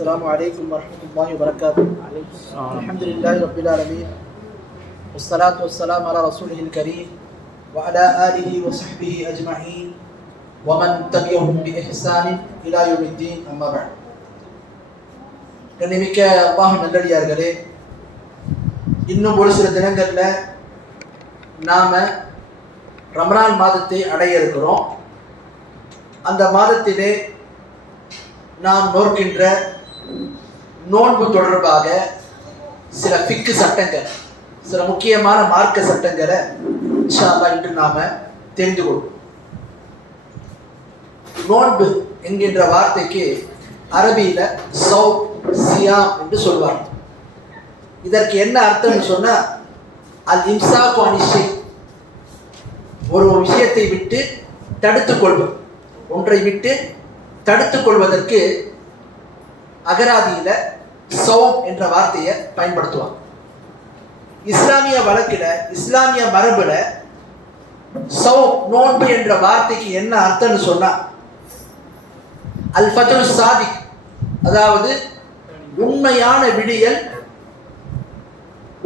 السلام عليكم ورحمة الله وبركاته. الحمد لله رب العالمين والصلاة والسلام على رسوله الكريم وعلى آله وصحبه أجمعين ومن تبعهم بإحسان إلى يوم الدين أما بعد. கண்ணிமிக்க அல்லாஹ் நல்லடியார்களே, இன்னும் ஒரு சில தினங்களில் நாம் ரமலான் மாதத்தை அடைய இருக்கிறோம். அந்த மாதத்திலே நாம் நோக்கின்ற நோன்பு தொடர்பாக சில ஃபிக்கு சட்டங்கள், சில முக்கியமான மார்க்க சட்டங்களை இன்ஷா அல்லாஹ் இன்று நாம் தெரிந்து கொள்வோம். நோன்பு என்கின்ற வார்த்தைக்கு அரபியில் சௌம், சியாம் என்று சொல்வாங்க. இதற்கு என்ன அர்த்தம்னு சொன்னால், அல் இம்சாக்கு அனிஷை, ஒரு விஷயத்தை விட்டு தடுத்துக் கொள்வது, ஒன்றை விட்டு தடுத்துக் கொள்வதற்கு அகராதியில் சௌம் என்ற வார்த்தையை பயன்படுத்துவாங்க. இஸ்லாமிய வழக்கில், இஸ்லாமிய மரபுல சௌம், நோன்பு என்ற வார்த்தைக்கு என்ன அர்த்தம்னு சொன்னா, அல் ஃபஜ்ரு சாதிக், அதாவது உண்மையான விடியல்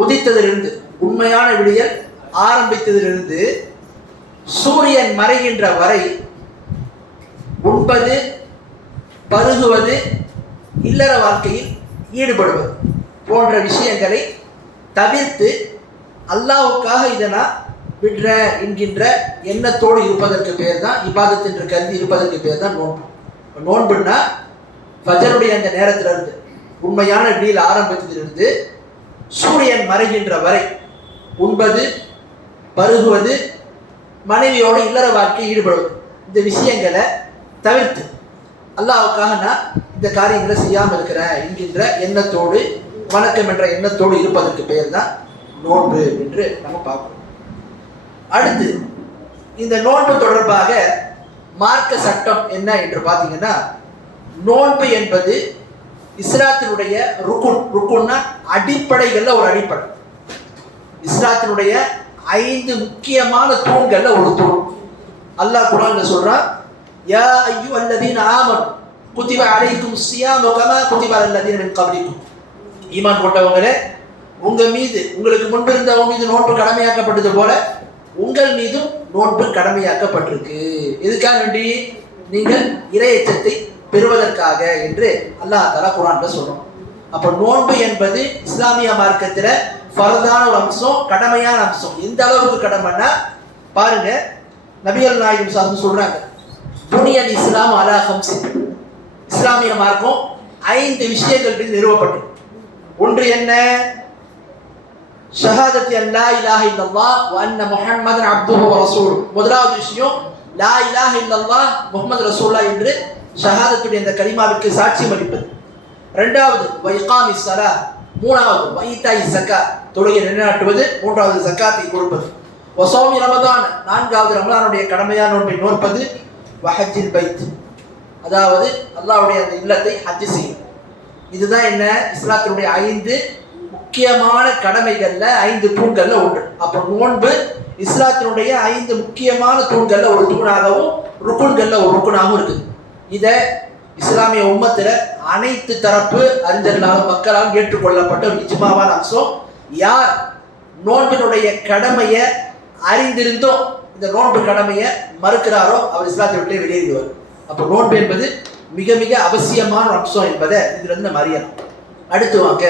உதித்ததிலிருந்து, உண்மையான விடியல் ஆரம்பித்ததிலிருந்து சூரியன் மறைகின்ற வரை உண்பது, பருகுவது, இல்லற வாழ்க்கையில் ஈடுபடுவது போன்ற விஷயங்களை தவிர்த்து அல்லாஹ்வுக்காக இதை நான் விடுறேன் என்கின்ற எண்ணத்தோடு இருப்பதற்கு பேர் தான் இபாதத் என்று கருதி இருப்பதற்கு பேர் தான் நோன்பு. நோன்புன்னா ஃபஜருடைய அந்த நேரத்திலிருந்து, உண்மையான விடியல் ஆரம்பத்திலிருந்து சூரியன் மறைகின்ற வரை உண்பது, பருகுவது, மனைவியோட இல்லற வாழ்க்கையில் ஈடுபடுவது, இந்த விஷயங்களை தவிர்த்து அல்லாஹ்வுக்காக நான் இந்த காரியங்களை செய்யாமல் இருக்கிறேன் என்கின்ற எண்ணத்தோடு, வணக்கம் என்ற எண்ணத்தோடு இருப்பதற்கு பெயர் தான் நோன்பு என்று நம்ம பார்க்கணும். அடுத்து இந்த நோன்பு தொடர்பாக மார்க்க சட்டம் என்ன என்று பார்த்தீங்கன்னா, நோன்பு என்பது இஸ்லாத்தினுடைய ருக்குன்னா அடிப்படைகள்ல ஒரு அடிப்படை. இஸ்லாத்தினுடைய 5 முக்கியமான தூண்கள்ல ஒரு தூண். அல்லாஹ் குர்ஆன்ல சொல்றான், யா அய்யுஹல்லதீன ஆமனு குதிப அலைக்குமுஸ் ஸியாமு கமா குதிப அலல்லதீன மின் கப்லிக்கும். ஈமான் கொண்டவங்களே, உங்க மீது, உங்களுக்கு முன்பு இருந்தவங்க மீது நோன்பு கடமையாக்கப்பட்டது போல உங்கள் மீதும் நோன்பு கடமையாக்கப்பட்டிருக்கு. எதுக்காக வேண்டி? நீங்கள் இறையச்சத்தை பெறுவதற்காக என்று அல்லாஹ் தஆலா குர்ஆன்ல சொல்றோம். அப்ப நோன்பு என்பது இஸ்லாமிய மார்க்கத்தில் ஃபர்தான ஒரு அம்சம், கடமையான அம்சம். எந்த அளவுக்கு கடமைன்னா பாருங்க, நபிகள் நாயகம் ஸல்லல்லாஹு சொல்றாங்க, புனியல் இஸ்லாம் அலா ஹம்ஸின், இஸ்லாமிய மார்க்கம் 5 விஷயங்கள் மீது நிறுவப்பட்டது. ஒன்று என்ன? ஷஹாதத்தி அல்லா இலாஹ இல்லல்லாஹ் வ அன்ன முஹம்மதன் அப்துஹு வ ரசூலுஹு. முதலாவது விஷயம் லா இலாஹ இல்லல்லாஹ் முஹம்மது ரசூலுல்லாஹ் என்று ஷஹாதத்துடைய இந்த கலிமாவிற்கு சாட்சியம் அளிப்பது. இரண்டாவது வ இகாமிஸ் ஸலாத். மூணாவது வ ஈதாஇ ஸகாத், தொழுகை நிலைநாட்டுவது. மூன்றாவது ஸகாத்தை கொடுப்பது. வ ஸௌமி ரமதான், நான்காவது ரமலானுடைய கடமையான நோன்பை நோற்பது. வ ஹஜ்ஜில் பைத், அதாவது அல்லாஹ்வுடைய அந்த இல்லத்தை ஹஜ் செய்யும். இதுதான் என்ன? இஸ்லாத்தினுடைய 5 முக்கியமான கடமைகள்ல, 5 தூண்கள்ல ஒன்று. அப்போ நோன்பு இஸ்லாத்தினுடைய 5 முக்கியமான தூண்கள்ல ஒரு தூணாகவும் ருக்குன்கள்ல ஒரு ருக்குனாகவும் இருக்குது. இதை இஸ்லாமிய உம்மத்துல அனைத்து தரப்பு அறிஞர்களால், மக்களால் ஏற்றுக்கொள்ளப்பட்ட ஒரு இஜ்மாவான அம்சம். யார் நோன்பினுடைய கடமையை அறிந்திருந்தோ இந்த நோன்பு கடமையை மறுக்கிறாரோ அவர் இஸ்லாத்தை விட்டு வெளியேறுவார். அப்போ நோன்பு என்பது மிக மிக அவசியமான அம்சம் என்பதை இதுல இருந்து நம்ம அறியலாம். அடுத்து வாங்க,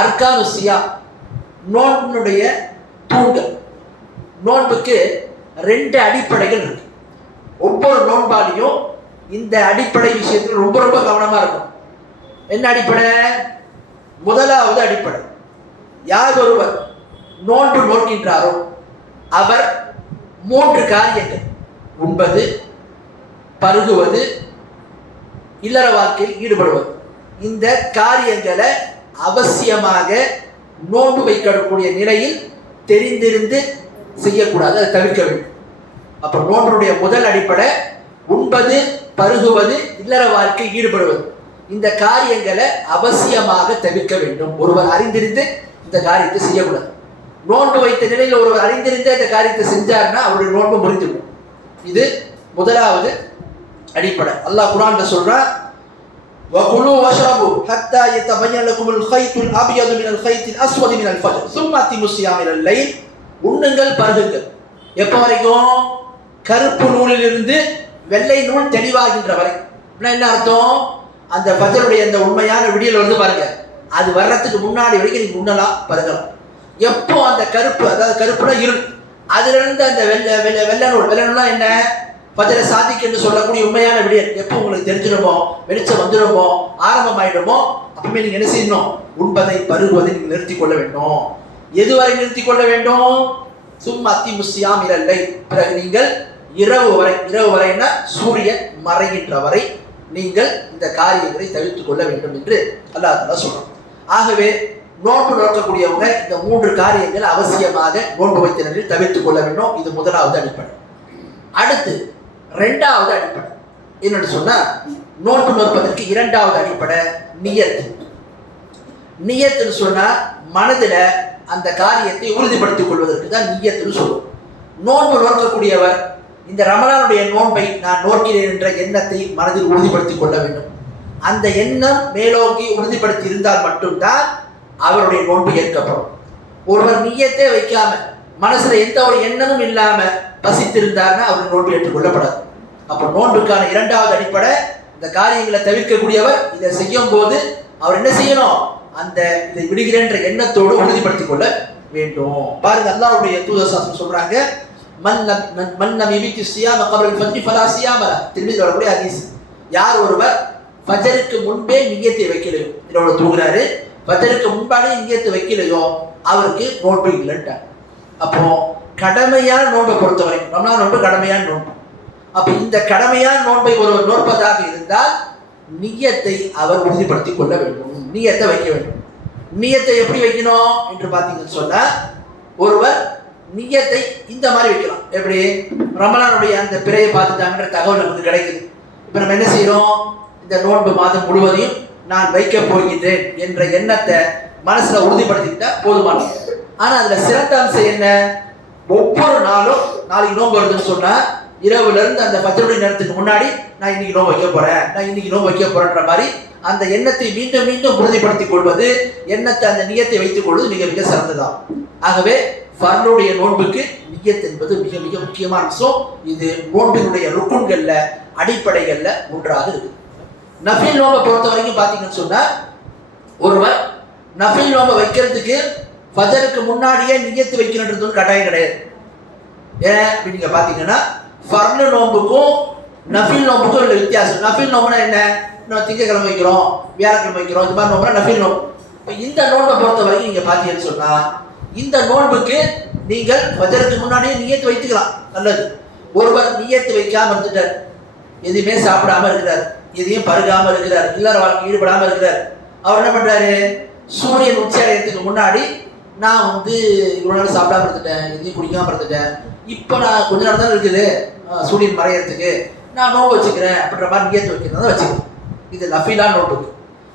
அர்கானு சியாம், நோன்பினுடைய தூண்கள். நோன்புக்கு 2 அடிப்படைகள் இருக்கு. ஒவ்வொரு நோன்பாலையும் இந்த அடிப்படை விஷயத்தில் ரொம்ப ரொம்ப கவனமா இருக்கும். என்ன அடிப்படை? முதலாவது அடிப்படை, யார் ஒருவர் நோன்பு நோக்கின்றாரோ அவர் 3 காரியங்கள், உண்பது, பருகுவது, இல்லற வாழ்க்கையில் ஈடுபடுவது, இந்த காரியங்களை அவசியமாக நோன்பு வைக்கக்கூடிய நிலையில் தெரிந்திருந்து செய்யக்கூடாது, அதை தவிர்க்க வேண்டும். அப்ப நோன்புடைய முதல் அடிப்படை உண்பது, பருகுவது, இல்லற வாழ்க்கை ஈடுபடுவது. இந்த காரியங்களை அவசியமாக தவிர்க்க வேண்டும். ஒருவர் அறிந்திருந்து இந்த காரியத்தை செய்யக்கூடாது. நோன்பு வைத்த நிலையில் ஒருவர் அறிந்திருந்த இந்த காரியத்தை செஞ்சார்னா அவருடைய நோன்பு முறிந்துவிடும். இது முதலாவது அடிப்படை. அல்லாஹ் குர்ஆன்ல சொல்றான், وكلوا واشربوا حتى يتبين لكم الخيط الابيض من الخيط الاسود من الفجر ثم اتموا الصيام الى الليل. உண்ணுங்கள் பருகுங்கள் எப்ப வரைக்கும்? கருப்பு நூலிலிருந்து வெள்ளை நூல் தெளிவாகின்ற வரை. என்ன அர்த்தம்? அந்த ஃபஜ்ருடைய அந்த உண்மையான விடியல் வந்து பாருங்க, அது வர்றதுக்கு முன்னாடி வரைக்கும் நீங்க உண்ணலாம் பருகலாம். எப்போ அந்த கருப்பு, அதாவது கருப்புனா இருள், அதுல இருந்து அந்த வெள்ளை நூல்னா என்ன? ஃபஜ்ரை சாதிக் என்று சொல்லக்கூடிய உண்மையான விடியல் எப்போ உங்களுக்கு தெரிஞ்சிடுமோ, வெளிச்சம் வந்துடுமோ, ஆரம்பமாயிடுமோ, அப்பவுமே நீங்க என்ன செய்யணும்? உண்பதை பருகுவதை நீங்க நிறுத்தி கொள்ள வேண்டும். எதுவரை நிறுத்தி கொள்ள வேண்டும்? சும்மா அத்திமுஸ்ஸியாம் இலல்லை, பிறகு நீங்கள் இரவு வரைன்னா சூரியன் மறைகின்ற வரை நீங்கள் இந்த காரியங்களை தவிர்த்து கொள்ள வேண்டும் என்று அல்லாஹ் தஆலா சொல்றான். ஆகவே நோன்பு நோக்கக்கூடியவங்க இந்த 3 காரியங்கள் அவசியமாக நோன்பு வைத்த நிலையில் தவிர்த்து கொள்ள வேண்டும். இது முதலாவது அடிப்படை. அடுத்து 2வது அடிப்படை என்னன்னு சொன்னா, நோன்பு நோற்பதற்கு 2வது அடிப்படை நியத். நியத்துன்னு சொன்னா மனதில் அந்த காரியத்தை உறுதிப்படுத்திக் கொள்வதற்கு தான் நியத்துன்னு சொல்லுவோம். நோன்பு நோக்கக்கூடியவர் இந்த ரமலானுடைய நோன்பை நான் நோக்கிறேன் என்ற எண்ணத்தை மனதில் உறுதிப்படுத்திக் கொள்ள வேண்டும். அந்த எண்ணம் மேலோங்கி உறுதிப்படுத்தி இருந்தால் மட்டும்தான் அவருடைய நோன்பு ஏற்கப்படும். ஒருவர் நியத்தே வைக்காம மனசுல எந்த ஒரு எண்ணமும் இல்லாம பசித்திருந்தார்னா அவருடைய நோன்பு ஏற்றுக்கொள்ளப்படாது. அப்போ நோன்புக்கான 2வது அடிப்படை, இந்த காரியங்களை தவிர்க்கக்கூடியவர் இதை செய்யும் போது அவர் என்ன செய்யணும்? அந்த இதை விடுகிறேன்ற எண்ணத்தோடு உறுதிப்படுத்திக் கொள்ள வேண்டும். பாருங்க, அல்லாஹ்வுடைய தூதர் ஸல்லல்லாஹு சொல்றாங்க, மன் லம் யபித்தி ஸியாம கப்ல அல்-ஃபஜ்ர் ஃபலா ஸியாம லஹு. திருமீதில வரக்கூடிய ஹதீஸ். யார் ஒருவர் ஃபஜருக்கு முன்பே நியத்தை வைக்கலையோ, இதோட தூங்குறாரு, ஃபஜருக்கு முன்பாலே நியத்தை வைக்கலையோ அவருக்கு நோன்பு இல்லைன்ட்டார். அப்போ கடமையான நோன்பை பொறுத்தவரை ரமலான் நோன்பு கடமையான நோன்பு. அப்போ இந்த கடமையான நோன்பை ஒருவர் நோற்பதாக இருந்தால் நியத்தை அவர் உறுதிப்படுத்திக் கொள்ள வேண்டும், நியத்தை வைக்க வேண்டும். நியத்தை எப்படி வைக்கணும் என்று பார்த்தீங்கன்னு சொன்னா, ஒருவர் நியத்தை இந்த மாதிரி வைக்கலாம். எப்படி? ரமலானுடைய அந்த பிறையை பார்த்துட்டாங்கன்ற தகவல் நமக்கு கிடைக்குது. இப்போ நம்ம என்ன செய்யறோம்? இந்த நோன்பு மாதம் முழுவதையும் நான் வைக்க போகின்றேன் என்ற எண்ணத்தை மனசுல உறுதிப்படுத்திக்கிட்டா போதுமானது. ஆனா அதுல சிறந்த அம்சம் என்ன? ஒவ்வொரு நாளும் நாளைக்கு நோன்பு வருதுன்னு சொன்னா இரவுல இருந்து அந்த ஃபஜ்ருடைய நேரத்துக்கு முன்னாடி நான் இன்னைக்கு நோன்பு வைக்க போறேன், நான் இன்னைக்கு நோன்பு வைக்க போறேன்ற மாதிரி அந்த எண்ணத்தை மீண்டும் மீண்டும் உறுதிப்படுத்திக் கொள்வது, எண்ணத்தை அந்த நியத்தை வைத்துக் கொள்வது மிக மிக சிறந்ததாகும். ஆகவே ஃபர்லுடைய நோன்புக்கு நியத் என்பது மிக மிக முக்கியமான அம்சம். இது நோன்பினுடைய ருக்குன்கள்ல அடிப்படைகள்ல ஒன்றாக இருக்கு. நஃபில் நோன்பை பொறுத்த வரைக்கும் பார்த்தீங்கன்னு சொன்னா, ஒருவர் நஃபில் நோன்பை வைக்கிறதுக்கு ஃபஜருக்கு முன்னாடியே நியத்து வைக்கணுன்றது கட்டாயம் கிடையாது. ஏன் அப்படின்னு நீங்க பார்த்தீங்கன்னா, ஃபர்லு நோன்புக்கும் நஃபில் நோன்புக்கும் உள்ள வித்தியாசம். நஃபில் நோம்புனா என்ன? இன்னும் திங்கக்கிழமை வைக்கிறோம், வியாழக்கிழமை வைக்கிறோம், இந்த மாதிரி நோம்புனா நஃபில் நோம்பு. இந்த நோன்பை பொறுத்த வரைக்கும் நீங்க பார்த்தீங்கன்னு சொன்னா, இந்த நோன்புக்கு நீங்கள் ஃபஜருக்கு முன்னாடியே நியத்து வைத்துக்கலாம், நல்லது. ஒருவர் நியத்து வைக்காம இருந்துட்டார், எதுவுமே சாப்பிடாம இருக்கிறார், எதையும் பருகாம இருக்கிறார், இல்லற வாழ்க்கை ஈடுபடாம இருக்கிறார், அவர் என்ன பண்றாரு? சூரியன் உச்சி அடையறதுக்கு முன்னாடி நான் இவ்வளவு நாள் சாப்பிடாம இருந்துட்டேன், எதையும் குடிக்காம இருந்துட்டேன், இப்போ நான் கொஞ்ச நேரம் தான் இருக்குது சூரியன் மறையறதுக்கு, நான் நோன்பு வச்சுக்கிறேன் அப்படின்ற மாதிரி நியத்து வைக்கிறதா வச்சுக்கிறேன். இது நஃபிலா நோன்புக்கு.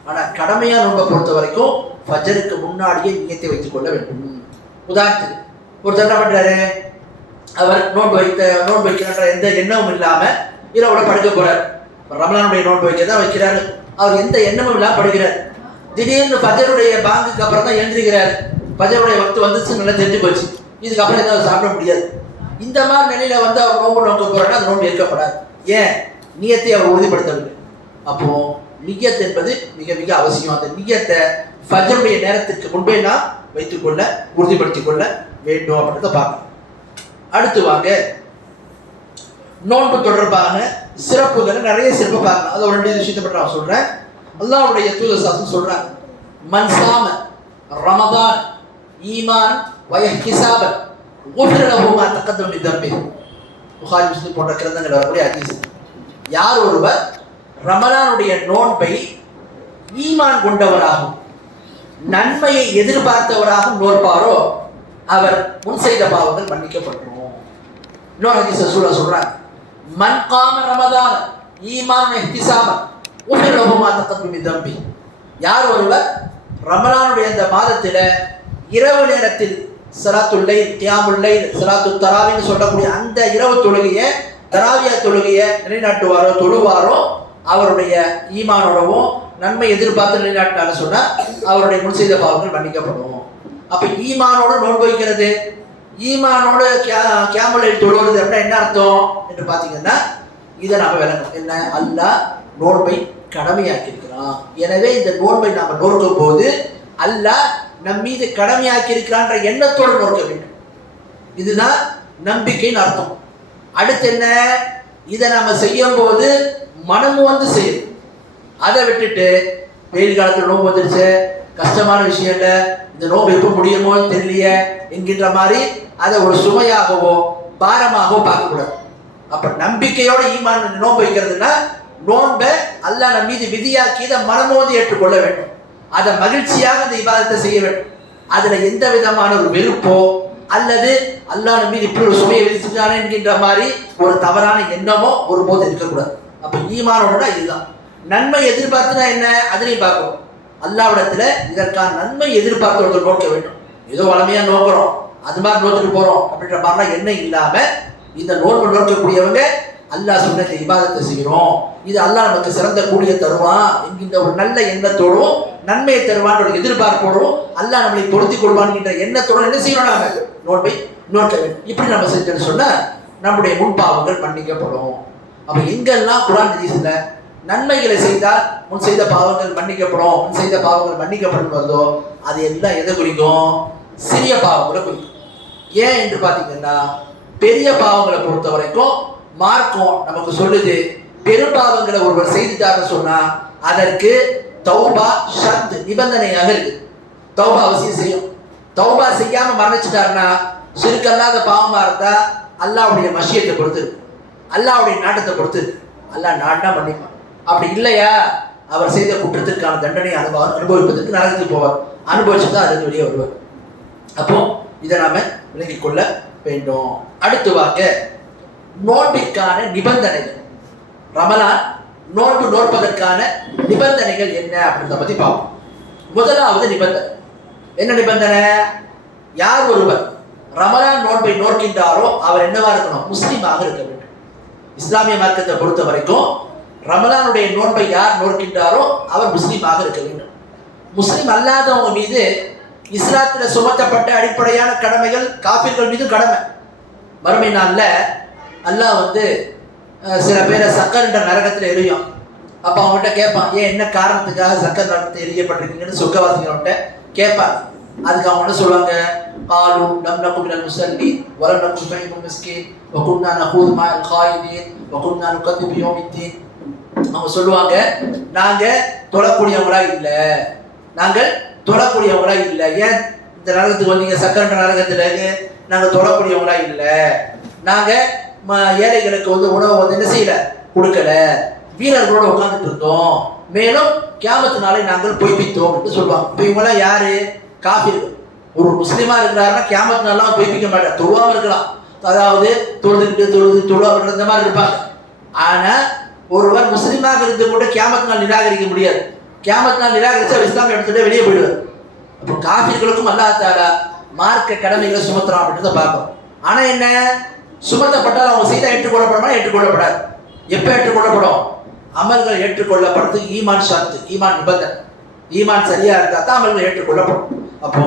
ஆனால் கடமையா நோன்பை பொறுத்த வரைக்கும் ஃபஜருக்கு முன்னாடியே நியத்தை வைத்துக் கொள்ள வேண்டும். உதாரணத்துக்கு ஒருத்தர் என்ன பண்றாரு? அவர் நோன்பு வைக்கிற எந்த எண்ணமும் இல்லாம இரவோட படுக்க போறார். ரமலானுடைய நோன்பு வைக்கதான் வைக்கிறாரு, அவர் எந்த எண்ணமும் இல்லாம படுக்கிறார். திடீர்னு ஃபஜருடைய பாங்குக்கு அப்புறம் தான் எழுந்திருக்கிறார். ஃபஜருடைய வக்து வந்துச்சு, நல்லா தெரிஞ்சு போச்சு, இதுக்கப்புறம் எதாவது சாப்பிட முடியாது. இந்த மாதிரி நிலையில அவர் நோன்பு நோக்க போறாருன்னா அந்த நோன்பு ஏற்கப்படாது. ஏன்? நியத்தை அவர் உறுதிப்படுத்தவில்லை. அப்போ நியத் என்பது மிக மிக அவசியம். அந்த நியத்தை ஃபஜருடைய நேரத்துக்கு முன்பே நான் வைத்துக்கொள்ள உறுதிப்படுத்திக் கொள்ள வேண்டும் அப்படின்றத பார்க்கணும். அடுத்து வாங்க, நோன்பு தொடர்பான சிறப்புகளை நிறைய சிறப்பு பார்க்கலாம். அதை ஒரு விஷயத்தை பற்றி நான் சொல்றேன். அல்லாஹ்வுடைய தூதர் ஸல்லல்லாஹு சொல்றாங்க, மன் ஸாம ரமதான் ஈமான் வ இஹ்திஸாபன் குஃபிர லஹு மா தகத்தம மின் தம்பிஹி. புகாரி முஸ்லிம் போன்ற கிரந்தங்கள் வரக்கூடிய ஹதீஸ். யார் ஒருவர் ரமலானுடைய நோன்பை ஈமான் கொண்டவராகும், நன்மையை எதிர்பார்த்தவராகவும் நோற்பாரோ அவர் முன் செய்த பாவங்கள் மன்னிக்கப்படும். இன்னொரு ஹதீஸ் சொல்றாங்க, மன் காம ரமதான் ஈமான் இஹ்திஸாபன் குஃபிர லஹு மா தகத்தம மின் தம்பிஹி. யார் ஒருவர் ரமலானுடைய அந்த மாதத்தில் இரவு நேரத்தில் ஸலாத்துல் லைல், கியாமுல் லைல், ஸலாத்து தராவின்னு சொல்லக்கூடிய அந்த இரவு தொழுகையை, தராவியா தொழுகையை நிலைநாட்டுவாரோ தொழுவாரோ அவருடைய ஈமானோடவும் நன்மை எதிர்பார்த்து நிலைநாட்டினாலும் சொன்னா அவருடைய முன் செய்த பாவங்கள் மன்னிக்கப்படும். அப்ப ஈமானோட நோன்பு வைக்கிறது, ஈமானோட கேமல் தொழுவது அப்படின்னா என்ன அர்த்தம் என்று பார்த்தீங்கன்னா இதை நம்ம விளங்கணும். என்ன, அல்லாஹ் நோன்பை கடமையாக்கி இருக்கிறான். எனவே இந்த நோன்பை நாம நோக்கும் போது அல்லாஹ் நம் மீது கடமையாக்கி இருக்கிறான்ற எண்ணத்தோடு நோக்க வேண்டும். இதுதான் நம்பிக்கைன்னு அர்த்தம். அடுத்து என்ன, இதை நம்ம செய்யும் போது மனமு வந்து செய்யும். அதை விட்டுட்டு வெயில் காலத்தில் நோன்பு வந்துருச்சு, கஷ்டமான விஷயம் இல்லை, இந்த நோன்பு எப்போ முடியுமோ தெரியலையே என்கின்ற மாதிரி அதை ஒரு சுமையாகவோ பாரமாகவோ பார்க்கக்கூடாது. அப்ப நம்பிக்கையோட ஈமான் நோன்பு வைக்கிறதுனா நோன்பை அல்லாஹ் நம் மீது விதியாக்கி இதை மனமோதி ஏற்றுக்கொள்ள வேண்டும். அதை மகிழ்ச்சியாக அந்த இபாதத்தை செய்ய வேண்டும். அதுல எந்த விதமான ஒரு வெறுப்போ அல்லது அல்லாஹ் நம் மீது இப்படி ஒரு சுமையை விதிச்சுட்டானே என்கின்ற மாதிரி ஒரு தவறான எண்ணமோ ஒரு போது இருக்கக்கூடாது. அப்ப ஈமானோட இதுதான். நன்மை எதிர்பார்த்துனா என்ன, அதுலையும் பார்க்கணும். அல்லாஹ்விடத்துல இதற்கான நன்மை எதிர்பார்த்து ஒருத்தர் நோக்க வேண்டும். ஏதோ வளமையா நோக்கிறோம் அது மாதிரி நோக்கிட்டு போறோம் அப்படின்ற மாதிரிலாம் எண்ணம் இல்லாம இந்த நோன்பு நோக்கக்கூடியவங்க அல்லாஹ் சொன்ன இபாதத்தை செய்கிறோம், இது அல்லாஹ் நமக்கு சிறந்த கூடிய தருவான் என்கின்ற ஒரு நல்ல எண்ணத்தோடும் நன்மையை தருவான் ஒரு எதிர்பார்ப்போடும் அல்லாஹ் நம்மளை பொருத்தி கொள்வான்கின்ற எண்ணத்தோடு என்ன செய்யணும், நாம நோன்பை நோக்க வேண்டும். இப்படி நம்ம செஞ்சோன்னு சொன்னா நம்முடைய முன்பாவங்கள் மன்னிக்கப்படும். அப்ப எங்கெல்லாம் குர்ஆன் ஹதீஸ்ல நன்மைகளை செய்தால் முன் செய்த பாவங்கள் மன்னிக்கப்படும், முன் செய்த பாவங்கள் மன்னிக்கப்படும் வருதோ அது எல்லாம் எதை குறிக்கும், சிறிய பாவங்களை குறிக்கும். ஏன் என்று பார்த்தீங்கன்னா பெரிய பாவங்களை பொறுத்த வரைக்கும் மார்க்கம் நமக்கு சொல்லுது, பெரும்பாவங்களை ஒருவர் செய்துட்டாருன்னு சொன்னா அதற்கு தௌபா ஷர்த் நிபந்தனையாக இருக்கு. தௌபா அவசியம் செய்யும். தௌபா செய்யாம மரணிச்சுட்டாருன்னா சிறுக்கல்லாத பாவமா இருந்தா அல்லாஹ்வுடைய மஷியத்தை பொறுத்து இருக்கு, அல்லாஹ்வுடைய நாட்டத்தை பொறுத்து இருக்கு. அல்லாஹ் நாட்டா மன்னிப்பான். அப்படி இல்லையா அவர் செய்த குற்றத்திற்கான தண்டனை அனுபவிப்பதற்கு நரகத்துக்கு போவார். அனுபவிச்சுதான் அதுக்கு வெளியே வருவார். அப்போ இதை நாம விளங்கிக் கொள்ள வேண்டும். அடுத்தவாக நோன்பிற்கான நிபந்தனைகள், ரமலான் நோன்பு நோற்பதற்கான நிபந்தனைகள் என்ன அப்படின்றத பத்தி பார்ப்போம். முதலாவது நிபந்தனை என்ன நிபந்தனை, யார் ஒருவர் ரமலான் நோன்பை நோக்கின்றாரோ அவர் என்னவா இருக்கணும், முஸ்லீமாக இருக்க வேண்டும். இஸ்லாமிய மார்க்கத்தை பொறுத்த வரைக்கும் ரமலானுடைய நோன்பை யார் நோக்கின்றாரோ அவர் முஸ்லீமாக இருக்க வேண்டும். முஸ்லீம் அல்லாதவங்க மீது இஸ்லாத்தில் சுமத்தப்பட்ட அடிப்படையான கடமைகள் காஃபிர்கள் மீது கடமை. மறுமை நாள்ல அல்லாஹ் சில பேரை சக்கர் என்ற நரகத்தில் எரியும். அப்போ அவங்ககிட்ட கேட்பான், ஏன் என்ன காரணத்துக்காக சக்கர் நரகத்தை எரியப்பட்டிருக்கீங்கன்னு சொர்க்கவாசிகளோட கேட்பாங்க. அதுக்கு அவங்க என்ன சொல்லுவாங்க, காலு லம் நகு மினல் முஸல்லீன் வலம் நகு நுத்இமுல் மிஸ்கீன் வகுன்னா நகூது மஅல் காயிதீன் வகுன்னா நுகذிபு பியௌமித்தீன். அவங்க சொல்லுவாங்க, நாங்க தொழக்கூடியவங்களா இல்லை, நாங்கள் தொழக்கூடியவங்களா இல்லை. ஏன் இந்த நரகத்துக்கு வந்தீங்க, சக்கரன்ற நரகத்துல நாங்கள் தொழக்கூடியவங்களா இல்லை, நாங்க ஏழைகளுக்கு உணவு என்ன செய்யல, கொடுக்கல, வீரர்களோட உட்கார்ந்துட்டு இருந்தோம், மேலும் கியாமத்து நாளை நாங்கள் பொய்ப்பித்தோம் என்று சொல்லுவாங்க. இப்போ இவங்களாம் யாரு, காஃபிர்கள். ஒரு முஸ்லீமா இருக்கிறாருன்னா கியாமத்து நாள்லாம் பொய்ப்பிக்க மாட்டார், தொழுவாம இருக்கலாம், அதாவது தொழுவாம இந்த மாதிரி இருப்பாங்க. ஆனா ஒருவர் முஸ்லீமாக இருந்து கூட கியாமத்து நாள் நிராகரிக்க முடியாது. கியாமத்து நாள் நிராகரிச்சா இஸ்லாம் எடுத்துட்டு வெளியே போயிடுவார். அப்போ காஃபிர்களுக்கும் அல்லாஹ் தஆலா மார்க்க கடமைகளை சுமத்துறான் அப்படின்றத பார்க்கணும். ஆனா என்ன, சுமத்தப்பட்டால் அவங்க செய்தா ஏற்றுக்கொள்ளப்படுமா, ஏற்றுக்கொள்ளப்படாது. எப்ப ஏற்றுக்கொள்ளப்படும், அமல்கள் ஏற்றுக்கொள்ளப்படுறதுக்கு ஈமான் ஷர்த், ஈமான் நிபந்தனை. ஈமான் சரியா இருந்தா தான் அமல்கள் ஏற்றுக்கொள்ளப்படும். அப்போ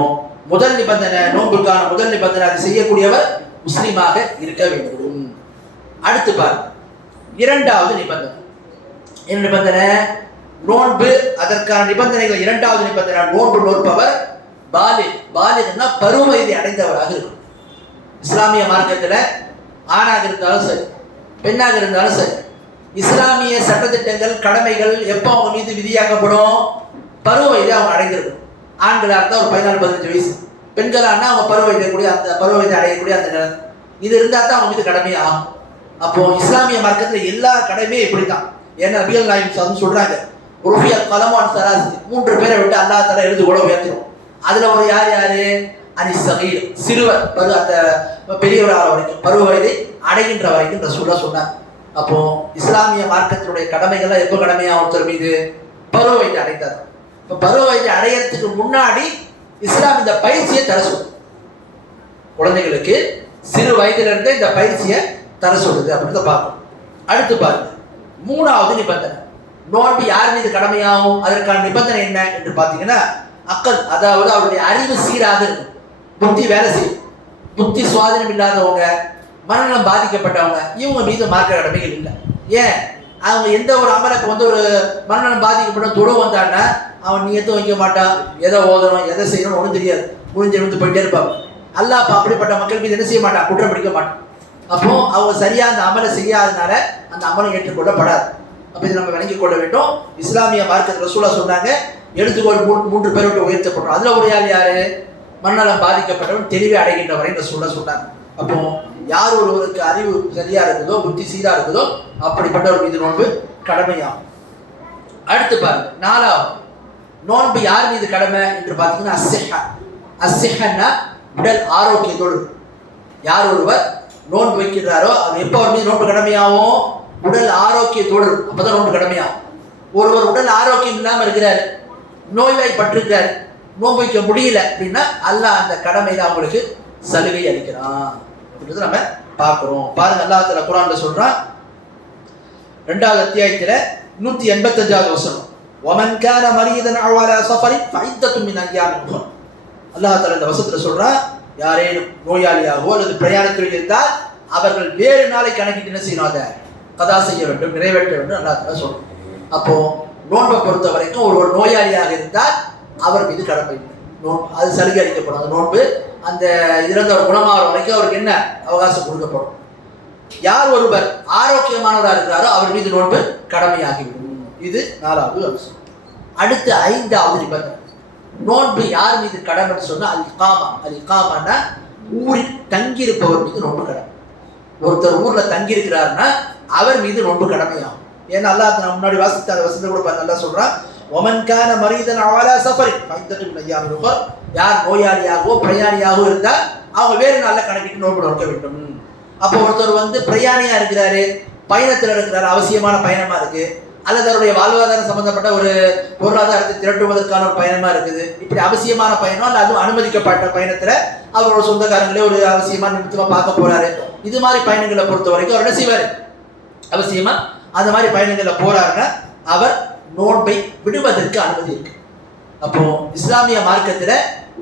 முதல் நிபந்தனை, நோன்புக்கான முதல் நிபந்தனை, அது செய்யக்கூடியவர் முஸ்லீமாக இருக்க வேண்டும். அடுத்து பாருங்க, இரண்டாவது நிபந்தனை. என்ன நிபந்தனை, நோன்பு அதற்கான நிபந்தனைகள். இரண்டாவது நிபந்தனை, நோன்பு நோற்பவர் பாலிக்னா பருவ வயதை அடைந்தவராக இருக்கும். இஸ்லாமிய மார்க்கத்தில் ஆணாக இருந்தாலும் சரி பெண்ணாக இருந்தாலும் சரி, இஸ்லாமிய சட்டத்திட்டங்கள் கடமைகள் எப்போ அவங்க மீது விதியாக்கப்படும், பருவ வயதை அவங்க அடைந்திருக்கும். ஆண்களாக இருந்தால் ஒரு 14-15 வயசு, பெண்களாக அவங்க பருவ வயதை அடையக்கூடிய அந்த நிலை இது இருந்தால் தான் அவங்க மீது கடமையாகும். அப்போ இஸ்லாமிய மார்க்கத்தில் எல்லா கடமையும் இப்படித்தான். ஏன்னா நபிகள் நாயகம் சொல்றாங்க, ருஃபியல் கலமான் சராசி, 3 பேரை விட்டு அல்லாஹ் தஆலா எழுது கூட உயர்த்திடும். அதுல ஒரு யாரு, அனிஸ்ஸகீர், சிறுவர், அந்த பெரியவர் ஆகிற வரைக்கும், பருவ வயதை அடைகின்ற வரைக்கும் ரசூலுல்லாஹ் சொன்னார். அப்போ இஸ்லாமிய மார்க்கத்தினுடைய கடமைகள்லாம் எப்போ கடமையாக ஒருத்தர் மீது, பருவ வயதை அடைந்தார். இப்போ பருவ வயதை அடையறதுக்கு முன்னாடி இஸ்லாம் இந்த பயிற்சியை தர சொல்லுது. குழந்தைகளுக்கு சிறு வயதிலிருந்தே இந்த பயிற்சியை தர சொல்லுது அப்படின்றத பார்க்கணும். அடுத்து பாருங்க, மூணாவது நிபந்தனை, நோன்பு யார் மீது கடமையாகும், அதற்கான நிபந்தனை என்ன என்று பார்த்தீங்கன்னா அக்கல், அதாவது அவருடைய அறிவு சீராக இருக்கும், புத்தி வேலை செய்யும். புத்தி சுவாதீனம் இல்லாதவங்க, மனநலம் பாதிக்கப்பட்டவங்க, இவங்க மீது மார்க்க கடமைகள் இல்லை. ஏன்? அவங்க எந்த ஒரு அமலை இப்போ வந்து ஒரு மனநலம் பாதிக்கப்பட்ட தொழு வந்தான்னா அவன் நீயத்தும் வைக்க மாட்டான், எதை ஓதணும் எதை செய்யணும் ஒன்றும் தெரியாது, முடிஞ்சு வந்து போயிட்டே இருப்பாங்க. அல்லாஹ் இப்போ அப்படிப்பட்ட மக்கள் மீது என்ன செய்ய மாட்டான், குற்றம் பிடிக்க மாட்டான். அப்போ அவங்க சரியாக அந்த அமலை செய்யாதனால அந்த அமலை ஏற்றுக்கொள்ளப்படாது. அப்போ இதை நம்ம விளங்கிக் கொள்ள வேண்டும். இஸ்லாமிய மார்க்கத்தில் ரசூலா சொன்னாங்க, எழுத்துக்கோள் 3 பேர் விட்டு உயர்த்தப்படும். அதில் ஒரு யாரு? மனநலம் பாதிக்கப்பட்டவன் தெளிவை அடைகின்ற வரை ரசூலா சொன்னாங்க. அப்போ யார் ஒருவருக்கு அறிவு சரியா இருக்குதோ, புத்தி சீரா இருக்குதோ, அப்படிப்பட்டவர் மீது நோன்பு கடமையாகும். அடுத்து பாருங்க, 4வது நோன்பு யார் மீது கடமை என்று பார்த்தீங்கன்னா அஸ்ஸிஹா. அஸ்ஸிஹன்னா உடல் ஆரோக்கியத்தோடு. யார் ஒருவர் நோன்பு வைக்கிறாரோ அது எப்போ அவர் மீது நோன்பு கடமையாகும்? உடல் ஆரோக்கியத்தோடு, அப்பதான் நோன்பு கடமையாகும். ஒருவர் உடல் ஆரோக்கியம் இல்லாமல் இருக்கிறார், நோய்வாய்ப்பட்டிருக்கிறார், நோன்பு வைக்க முடியல அப்படின்னா அல்லாஹ் அந்த கடமையில அவங்களுக்கு சலுகை அளிக்கிறான். அப்படின்றது நம்ம பார்க்கிறோம். பாருங்க, அல்லாஹ் தஆலா குர்ஆன்ல சொல்றான், 2வது அத்தியாயத்துல 185வது வசனம், وَمَنْ كَانَ مَرِيضًا أَوْ عَلَى سَفَرٍ فَعِدَّةٌ مِنْ أَيَّامٍ أُخَرَ. அல்லாஹ் தஆலா இந்த வசனத்துல சொல்றான், யாரேனும் நோயாளியாகவோ அல்லது பிரயாணத்தில் இருந்தால் அவர்கள் வேறு நாளை கணக்கிட்டு என்ன செய்யணும், அதை கதா செய்ய வேண்டும், நிறைவேற்ற வேண்டும் அல்லாஹ் தஆலா சொல்றான். அப்போ நோன்பை பொறுத்த வரைக்கும் ஒருவர் நோயாளியாக இருந்தால் அவர் மீது கடமை நோன்பு, அது சலுகை அளிக்கப்படும். அந்த நோன்பு அந்த இறந்தவர் குணமாகிற வரைக்கும் அவருக்கு என்ன அவகாசம் கொடுக்கப்படும். யார் ஒருவர் ஆரோக்கியமானவராக இருக்கிறாரோ அவர் மீது நோன்பு கடமையாகிவிடும். இது 4வது அம்சம். அடுத்து 5வது நிபந்தனை, நோன்பு யார் மீது கடமைன்னு சொன்னா அல் இகாமா. அல் இகாமான்னா ஊரில் தங்கியிருப்பவர் மீது நோன்பு கடமை. ஒருத்தர் ஊர்ல தங்கி இருக்கிறாருன்னா அவர் மீது நோன்பு கடமையாகும். ஏன்னா அல்லாஹ் முன்னாடி வாசித்த அந்த வசனத்தை கூட நல்லா சொல்றான், ஒமன் கான மரீதன் அவாலா சஃபரின் ஃபைத்தத்து மின் அய்யாமின் உகர். யார் நோயாளியாகவோ பிரயாணியாகவோ இருந்தால் அவங்க வேறு நாளில் கணக்கிட்டு நோன்பு நோக்க வேண்டும். அப்போ ஒருத்தர் வந்து பிரயாணியா இருக்கிறாரு, பயணத்தில் இருக்கிறாரு, அவசியமான பயணமா இருக்கு, அல்லது அவருடைய வாழ்வாதாரம் சம்பந்தப்பட்ட ஒரு பொருளாதாரத்தை திரட்டுவதற்கான ஒரு பயணமா இருக்குது, இப்படி அவசியமான பயணம் அல்ல அதுவும் அனுமதிக்கப்பட்ட பயணத்துல அவரோட சொந்தக்காரங்களே ஒரு அவசியமான நிமித்தமா பார்க்க போறாரு, இது மாதிரி பயணங்களை பொறுத்த வரைக்கும் அவர் என்ன செய்வாரு, அவசியமா அந்த மாதிரி பயணங்களை போறாருன்னா அவர் நோன்பை விடுவதற்கு அனுமதி இருக்கு. அப்போ இஸ்லாமிய மார்க்கத்துல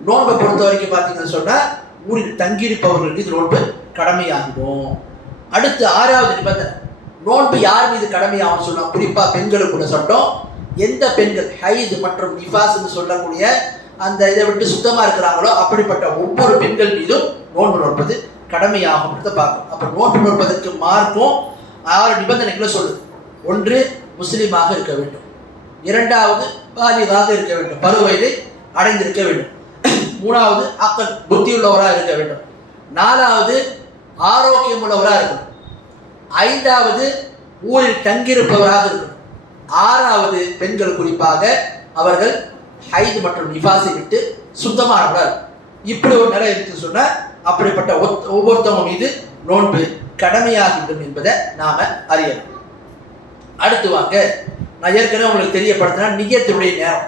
நோன்பை பொறுத்த வரைக்கும் பார்த்தீங்கன்னு சொன்னா ஊரில் தங்கியிருப்பவர்கள் மீது நோன்பு கடமையாகிடும். அடுத்து 6வது நிபந்தனை, நோன்பு யார் மீது கடமையாகும் சொன்னா குறிப்பா பெண்களுக்குள்ள சட்டம். எந்த பெண்கள் ஹைது மற்றும் நிஃபாஸ்ன்னு சொல்லக்கூடிய அந்த இதை விட்டு சுத்தமா இருக்கிறாங்களோ அப்படிப்பட்ட ஒவ்வொரு பெண்கள் மீதும் நோன்பு நோற்பது கடமையாகும் பார்க்கணும். அப்ப நோன்பு நோற்பதற்கு மார்க்கும் 6 நிபந்தனைகளை சொல்லுது. 1, முஸ்லீமாக இருக்க வேண்டும். 2வது பாலிகாக இருக்க வேண்டும், பருவ வயதை அடைந்திருக்க வேண்டும். 3வது அக்கல் புத்தியுள்ளவராக இருக்க வேண்டும். 4வது ஆரோக்கியம் உள்ளவராக இருக்கணும். 5வது ஊரில் தங்கியிருப்பவராக இருக்கணும். 6வது பெண்கள் குறிப்பாக அவர்கள் ஹைது மற்றும் நிஃபாஸை விட்டு சுத்தமானவர்கள். இப்படி ஒரு நிலை இருக்கு சொன்னா அப்படிப்பட்ட ஒவ்வொருத்தவங்க மீது நோன்பு கடமையாகிவிடும் என்பதை நாம அறியணும். அடுத்து வாங்க, நான் ஏற்கனவே உங்களுக்கு தெரியப்படுத்தினா நியத்துடைய நேரம்.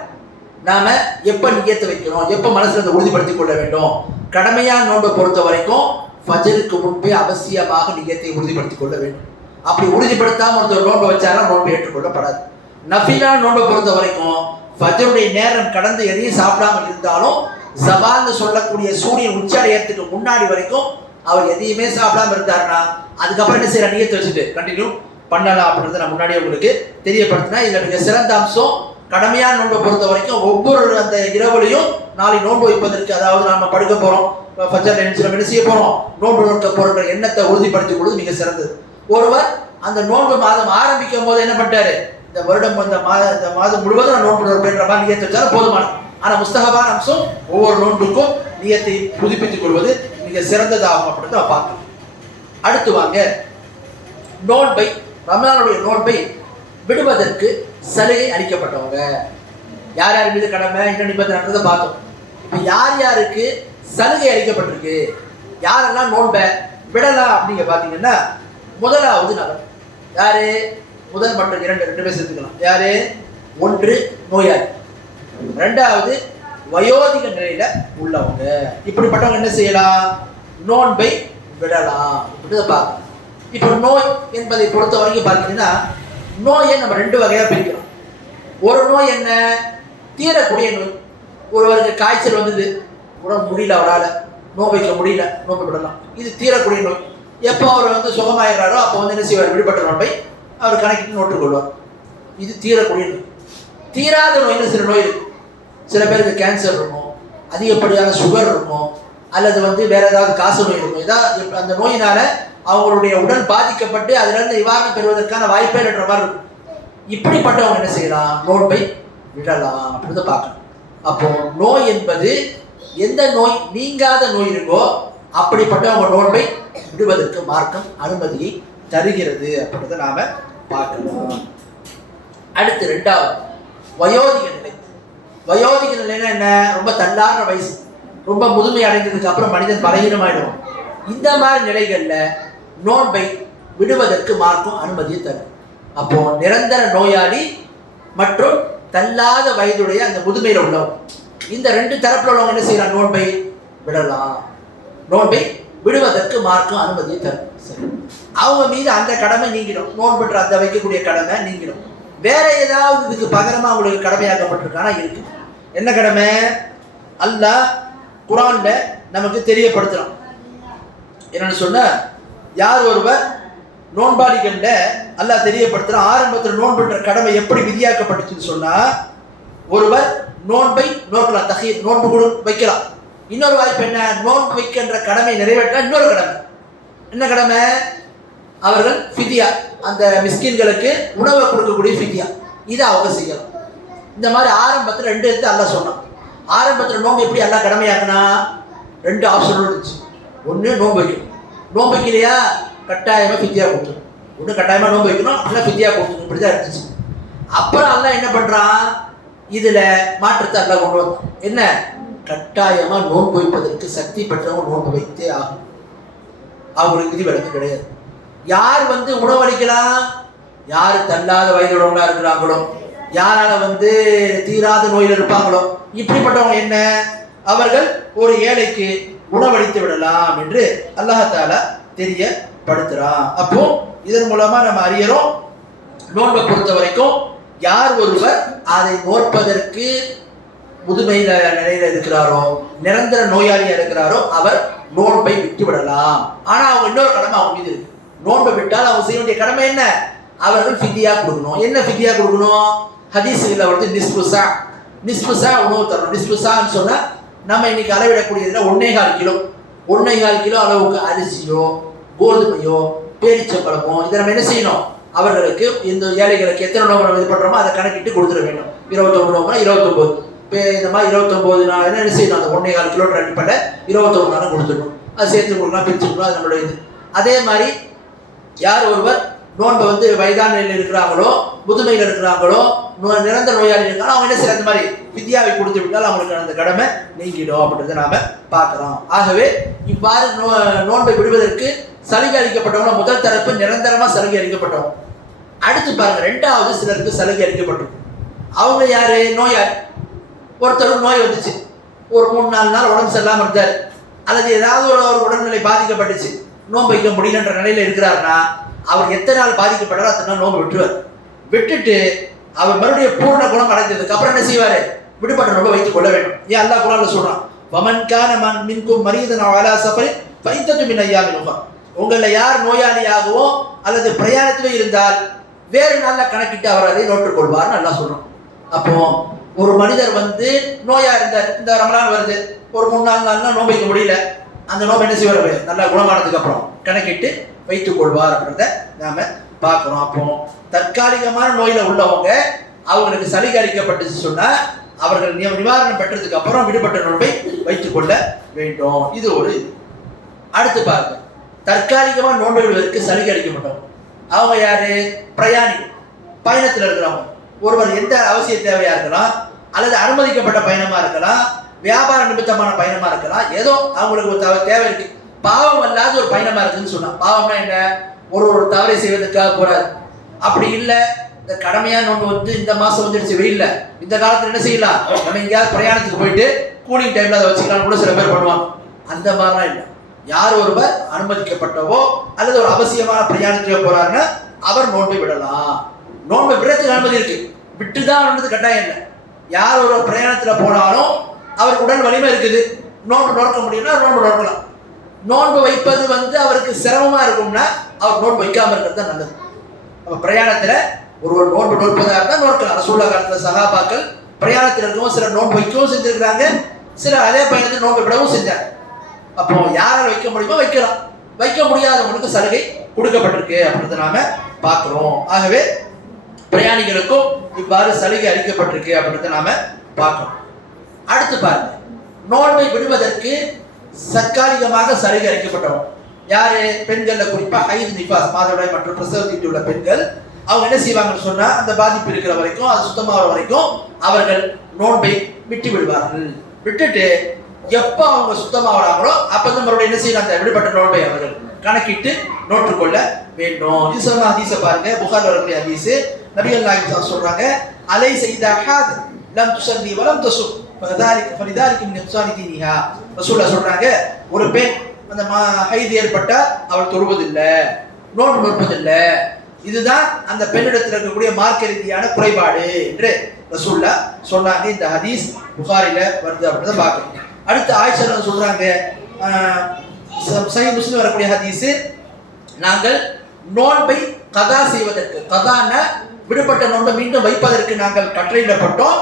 நாம எப்ப நியத்தை வைக்கணும், எப்ப மனசுல அதை உறுதிப்படுத்திக் கொள்ள வேண்டும். கடமையான நோன்பை பொறுத்த வரைக்கும் ஃபஜருக்கு முன்பே அவசியமாக நியத்தை உறுதிப்படுத்திக் கொள்ள வேண்டும். அப்படி உறுதிப்படுத்தாம ஒருத்தர் நோன்பை வச்சாலும் நோன்பு ஏற்றுக்கொள்ளப்படாது. நஃபிலான நோன்பை பொறுத்த வரைக்கும் ஃபஜருடைய நேரம் கடந்து எதையும் சாப்பிடாமல் இருந்தாலும் ஜவால்னு சொல்லக்கூடிய சூரியன் உச்சடையத்துக்கு முன்னாடி வரைக்கும் அவர் எதையுமே சாப்பிடாம இருந்தாருன்னா அதுக்கப்புறம் என்ன செய்யற நியத்தை வச்சுட்டு கண்டினியூ பண்ணலாம் அப்படின்றத நான் முன்னாடியே உங்களுக்கு தெரியப்படுத்தினா. இதுல மிக சிறந்த அம்சம், கடமையான நோன்பை பொறுத்த வரைக்கும் ஒவ்வொரு அந்த இரவுலையும் நாளை நோன்பு வைப்பதற்கு, அதாவது நாம படுக்க போறோம், ஃபஜ்ர் என்ன செய்ய போறோம், நோன்பு நோக்க போற எண்ணத்தை உறுதிப்படுத்திக் கொள்வது மிக சிறந்தது. ஒருவர் அந்த நோன்பு மாதம் ஆரம்பிக்கும் போது என்ன பண்ணிட்டாரு, இந்த வருடம் இந்த மாதம் முழுவதும் நான் நோன்பு நோற்பேன்ற மாதிரி நியத்தை வச்சாலும் போதுமானது. ஆனா முஸ்தஹபான அம்சம் ஒவ்வொரு நோன்புக்கும் நியத்தை புதுப்பித்துக் கொள்வது மிக சிறந்ததாகும் அப்படின்னு நான் பார்க்கணும். அடுத்து வாங்க, நோன்பை ரமலானுடைய நோன்பை விடுவதற்கு சலுகை அளிக்கப்பட்டவங்க யார் யார் மீது கடமை என்ன நிபந்தனை பார்த்தோம். இப்போ யார் யாருக்கு சலுகை அளிக்கப்பட்டிருக்கு, யாரெல்லாம் நோன்பை விடலாம் அப்படிங்க பார்த்தீங்கன்னா, முதலாவது நபர் யாரு, முதல் மற்றும் 2 பேர் சேர்த்துக்கலாம். யாரு, 1 நோயாளி, 2வது வயோதிக நிலையில உள்ளவங்க. இப்படிப்பட்டவங்க என்ன செய்யலாம், நோன்பை விடலாம் அப்படின்னு பார்க்கணும். இப்போ நோய் என்பதை பொறுத்த வரைக்கும் பார்த்தீங்கன்னா நோயை நம்ம 2 வகையாக பிரிக்கிறோம். ஒரு நோய் என்ன? தீரக்கூடிய நோய். ஒருவருக்கு காய்ச்சல் வந்தது, உடம்பு முடியல, அவரால் நோய் வைக்க முடியல, நோய் விடலாம். இது தீரக்கூடிய நோய். எப்போ அவர் வந்து சுகமாயிடுறாரோ அப்போ வந்து என்ன செய்வார்? விடுபட்ட நோன்பை அவர் கணக்கிட்டு நோட்டுக்கொள்வார். இது தீரக்கூடிய நோய். தீராத நோய்னு சில நோய் இருக்கு. சில பேருக்கு கேன்சர் இருக்கும், அதிகப்படியான சுகர் இருக்கும், அல்லது வந்து வேற ஏதாவது காசு நோய் இருக்கும். ஏதாவது அந்த நோயினால அவங்களுடைய உடல் பாதிக்கப்பட்டு அதிலிருந்து நிவாரணம் பெறுவதற்கான வாய்ப்பே என்ற மாதிரி இருக்கும். இப்படிப்பட்டவங்க என்ன செய்யலாம்? நோன்பை விடலாம் அப்படின்னு பார்க்கணும். அப்போ நோய் என்பது எந்த நோய் நீங்காத நோய் இருக்கோ அப்படிப்பட்டவங்க நோன்பை விடுவதற்கு மார்க்கம் அனுமதியை தருகிறது அப்படின்றத நாம பார்க்கலாம். அடுத்து ரெண்டாவது வயோதிக நிலை. வயோதிக நிலைன்னா என்ன? ரொம்ப தள்ளான வயசு, ரொம்ப முதுமை அடைந்ததுக்கு அப்புறம் மனிதன் பலகீனமாயிடும். இந்த மாதிரி நிலைகள்ல நோன்பை விடுவதற்கு மார்க்கம் அனுமதியை தரும். அப்போ நிரந்தர நோயாளி மற்றும் தள்ளாத வயதுடைய அந்த முதுமையில உள்ளவங்க, இந்த ரெண்டு தரப்புல உள்ளவங்க என்ன செய்யலாம்? நோன்பை விடலாம். நோன்பை விடுவதற்கு மார்க்கம் அனுமதியை தரும். சரி, அவங்க மீது அந்த கடமை நீங்கிடும். நோன்புன்ற அந்த வைக்கக்கூடிய கடமை நீங்கிடும். வேற ஏதாவது இதுக்கு பகரமா அவங்களுக்கு கடமையாக்கப்பட்டிருக்கானா? இருக்கு. என்ன கடமை? அல்லாஹ் குர்ஆன்ல நமக்கு தெரியப்படுத்துறான். என்னன்னு சொன்ன, யார் ஒருவர் நோன்பாளிகள்ல அல்லாஹ் தெரியப்படுத்துறான். ஆரம்பத்தில் நோன்புன்ற கடமை எப்படி விதியாக்கப்பட்டுச்சுன்னு சொன்னா, ஒருவர் நோன்பை நோக்கலாம், தஹீர் நோன்பு கூட வைக்கலாம். இன்னொரு வாய்ப்பு என்ன? நோன்பு வைக்கின்ற கடமை நிறைவேற்ற இன்னொரு கடமை. என்ன கடமை? அவர்கள் ஃபிதியா, அந்த மிஸ்கின்களுக்கு உணவை கொடுக்கக்கூடிய ஃபிதியா, இதை அவங்க செய்யலாம். இந்த மாதிரி ஆரம்பத்தில் ரெண்டு எடுத்து அல்லாஹ் சொன்னான். ஆரம்பத்தில் நோன்பு எப்படி அல்லாஹ் கடமையாக்குனா, ரெண்டு ஆப்ஷன் இருந்துச்சு. ஒன்று நோன்பு வைக்கணும், நோன்பு வைக்கலையா கட்டாயமாக ஃபிதியா கொடுக்கணும். ஒன்று கட்டாயமாக நோன்பு வைக்கணும், இல்லை ஃபிதியா கொடுக்கணும். இப்படி தான் இருந்துச்சு. அப்புறம் அல்லாஹ் என்ன பண்ணுறான்? இதில் மாற்றத்தை அல்லாஹ் கொண்டு வந்தான். என்ன? கட்டாயமாக நோன்பு வைப்பதற்கு சக்தி பெற்றவங்க நோன்பு வைத்தே ஆகும். அவங்களுக்கு விதிவிலக்கு கிடையாது. யார் வந்து உணவளிக்கலாம்? யார் தள்ளாத வயதுள்ளவங்களா இருக்கிறாங்களோ, யாரால வந்து தீராத நோயில் இருப்பாங்களோ, இப்படிப்பட்டவங்க என்ன, அவர்கள் ஒரு ஏழைக்கு உணவளித்து விடலாம் என்று அல்லாஹ் தஆலா தெரியப்படுத்துறான். அப்போ இதன் மூலமா நம்ம அறியறோம், நோன்பை பொறுத்த வரைக்கும் யார் ஒருவர் அதை நோற்பதற்கு முதுமையில நிலையில இருக்கிறாரோ, நிரந்தர நோயாளியா இருக்கிறாரோ, அவர் நோன்பை விட்டு விடலாம். ஆனா அவங்க இன்னொரு கடமை அவங்க மீது இருக்கு. நோன்பை விட்டால் அவங்க செய்ய வேண்டிய கடமை என்ன? அவர்கள் ஃபிதியா கொடுக்கணும். என்ன ஃபிதியா கொடுக்கணும்? ஹதீஸ்ல வந்து நிஸ்புசா, நிஸ்புசா உணவு தரணும். நிஸ்புசான்னு சொன்னா நம்ம இன்னைக்கு அளவிடக்கூடியதுல 1.25 கிலோ, 1.25 கிலோ அளவுக்கு அரிசியோ கோதுமையோ பேரிச்சம்பழமோ இதை நம்ம என்ன செய்யணும்? அவர்களுக்கு இந்த ஏழைகளுக்கு எத்தனை நோம்பு நம்ம இது பண்றோமோ அதை கணக்கிட்டு கொடுத்துட வேண்டும். 29 நோம்புனா 29, இந்த மாதிரி 29 நாள் என்ன செய்யணும்? அந்த 1.25 கிலோ அடிப்படை 29 நாளும் கொடுத்துடணும். அது சேர்த்து கொடுக்கலாம், பிரிச்சு கொடுக்கலாம், அது நம்மளுடைய இது. அதே மாதிரி யார் ஒருவர் நோன்பை வந்து வயதான நிலையில் இருக்கிறாங்களோ, முதுமையில் இருக்கிறாங்களோ, நிரந்தர நோயாளி இருக்காங்களோ, அவங்க என்ன செய்ய அந்த மாதிரி வித்யாவை கொடுத்து விட்டால் அவங்களுக்கு அந்த கடமை நீங்கிடும் அப்படின்றத நாம பார்க்கிறோம். ஆகவே இவ்வாறு நோன்பை விடுவதற்கு சலுகை அளிக்கப்பட்டவங்க முதல் தரப்பு நிரந்தரமா சலுகை அளிக்கப்பட்டவங்க. அடுத்து பாருங்க, ரெண்டாவது சிலருக்கு சலுகை அளிக்கப்பட்டது. அவங்க யாரு? நோயாளி. ஒருத்தர் நோய் வந்துச்சு, ஒரு 3-4 நாள் உடம்பு சரியில்லாம இருந்தார், அல்லது ஏதாவது ஒரு உடல்நிலை பாதிக்கப்பட்டுச்சு, நோன்பு வைக்க முடியலன்ற நிலையில இருக்கிறாருன்னா அவர் எத்தனை நாள் பாதிக்கப்பட்டாரோ அத்தனை நாள் நோன்பு விட்டுருவார். விட்டுட்டு அவர் மறுபடியும் பூர்ண குணம் அடைந்ததுக்கு அப்புறம் என்ன செய்வாரு? விடுபட்ட நோன்பை வைத்துக் கொள்ள வேண்டும். ஏன் அல்லாஹ் குர்ஆன்ல சொல்றான், வமன் கான மின்கும் மரீதன் அவ் அலா ஸஃபரின் ஃபஇத்தத்து மின் அய்யாமின் உஃபர். உங்கள யார் நோயாளியாகவோ அல்லது பிரயாணத்திலே இருந்தால் வேறு நாள்ல கணக்கிட்டு அவர் அதை நோட்டுக் கொள்வார்னு அல்லாஹ் சொல்றான். அப்போ ஒரு மனிதர் வந்து நோயா இருந்தார், இந்த ரமலான் வருது, ஒரு 3-4 நாள்னா நோன்பு வைக்க முடியல, அந்த நோன்பு என்ன செய்வார்? நல்லா குணமானதுக்கு அப்புறம் கணக்கிட்டு வைத்துக் கொள்வார் அப்படின்றத நாம பார்க்கிறோம். அப்போ தற்காலிகமான நோயில உள்ளவங்க அவங்களுக்கு சலுகை அளிக்கப்பட்டுச்சு சொன்னா அவர்கள் நிவாரணம் பெற்றதுக்கு அப்புறம் விடுபட்ட நோன்பை வைத்துக் கொள்ள வேண்டும். இது ஒரு இது. அடுத்து பாருங்க, தற்காலிகமா நோன்பை விடுவதற்கு சலுகை அளிக்கப்பட்டவங்க அவங்க யாரு? பிரயாணிகள், பயணத்தில் இருக்கிறவங்க. ஒருவர் எந்த அவசிய தேவையா இருக்கலாம், அல்லது அனுமதிக்கப்பட்ட பயணமா இருக்கலாம், வியாபார நிமித்தமான பயணமா இருக்கலாம், ஏதோ அவங்களுக்கு ஒரு தேவை இருக்கு, பாவம் அல்லாத ஒரு பயணமா இருக்குன்னு சொன்னா. பாவம்னா என்ன? ஒரு தவறை செய்வதற்காக போறாரு. அப்படி இல்லை, இந்த கடமையான நோன்பு வந்து இந்த மாசம் வந்துடுச்சு வெயில்ல, இந்த காலத்துல என்ன செய்யலாம்? நம்ம எங்கேயாவது பிரயாணத்துக்கு போயிட்டு கூலிங் டைம்ல அதை வச்சுக்கலாம் கூட சில பேர் பண்ணுவாங்க. அந்த மாதிரிலாம் இல்லை. யார் ஒருவர் அனுமதிக்கப்பட்டவோ அல்லது ஒரு அவசியமான பிரயாணத்துக்கு போறாருன்னா அவர் நோன்பை விடலாம். நோன்பை விடுறதுக்கு அனுமதி இருக்கு, விட்டுதான் வேண்டது கட்டாயம் இல்லை. யார் ஒரு பிரயாணத்துல போனாலும் அவருக்கு உடல் வலிமை இருக்குது, நோன்பு நோக்க முடியும்னா நோன்பு நோக்கலாம். நோன்பு வைப்பது அவருக்கு சிரமமா இருக்கும்னா அவர் நோன்பு வைக்காம இருக்கிறது தான் நல்லது. அப்ப பிரயாணத்துல ஒருவர் நோன்பு நோற்பதாக இருந்தால் நோக்கலாம். ரசூலுல்லாஹ் காலத்துல சஹாபாக்கள் பிரயாணத்தில் இருக்கவும் சில நோன்பு வைக்கவும் செஞ்சிருக்கிறாங்க, சில அதே பயணத்தில் நோன்பு விடவும் செஞ்சாங்க. அப்போ யாரால் வைக்க முடியுமோ வைக்கலாம், வைக்க முடியாதவங்களுக்கு சலுகை கொடுக்கப்பட்டிருக்கு அப்படின்றத நாம பார்க்கிறோம். ஆகவே பிரயாணிகளுக்கும் இவ்வாறு சலுகை அளிக்கப்பட்டிருக்கு அப்படின்றத நாம பார்க்கிறோம். அடுத்து பாருங்க, நோன்பை விடுவதற்கு தற்காலிகமாக சலுகை அளிக்கப்பட்டவங்க யாரு? பெண்கள்ல குறிப்பா ஹைத், நிஃபாஸ், மாதவிடாய் மற்றும் பிரசவத்தில் உள்ள பெண்கள். அவங்க என்ன செய்வாங்கன்னு சொன்னா, அந்த பாதிப்பு இருக்கிற வரைக்கும், அது சுத்தமாகிற வரைக்கும் அவர்கள் நோன்பை விட்டு விடுவார்கள். விட்டுட்டு எப்ப அவங்க சுத்தமாகறாங்களோ அப்பதான் மறுபடியும் என்ன செய்யலாம், அந்த விடுபட்ட நோன்பை அவர்கள் கணக்கிட்டு நோற்றுக்கொள்ள வேண்டும். இது சொன்ன ஹதீஸை பாருங்க, புகார் வரக்கூடிய ஹதீஸ். நபிகள் நாயகம் சொல்றாங்க, அலை செய்தா ஹாத் லம் துஸல்லி வலம் தஸும் ஃபலிதாலிக மின் இஹ்சானி தீனிஹா. ரசூலுல்லாஹ் சொல்றாங்க, ஒரு பெண் அந்த ஹைது ஏற்பட்டா அவள் தொழுவதில்லை, நோன்பு நோற்பதில்லை, இதுதான் அந்த பெண்ணிடத்தில் இருக்கக்கூடிய மார்க்க ரீதியான குறைபாடு என்று ரசூலுல்லாஹ் சொன்னாங்க. இந்த ஹதீஸ் புகாரில வருது அப்படின்னு பார்க்கணும். அடுத்து ஆயிஷா சொல்றாங்க, சஹீஹ் முஸ்லிம் வரக்கூடிய ஹதீஸ், நாங்கள் நோன்பை கதா செய்வதற்கு, கதான விடுபட்ட நோன்பை மீண்டும் வைப்பதற்கு நாங்கள் கட்டளையிடப்பட்டோம்,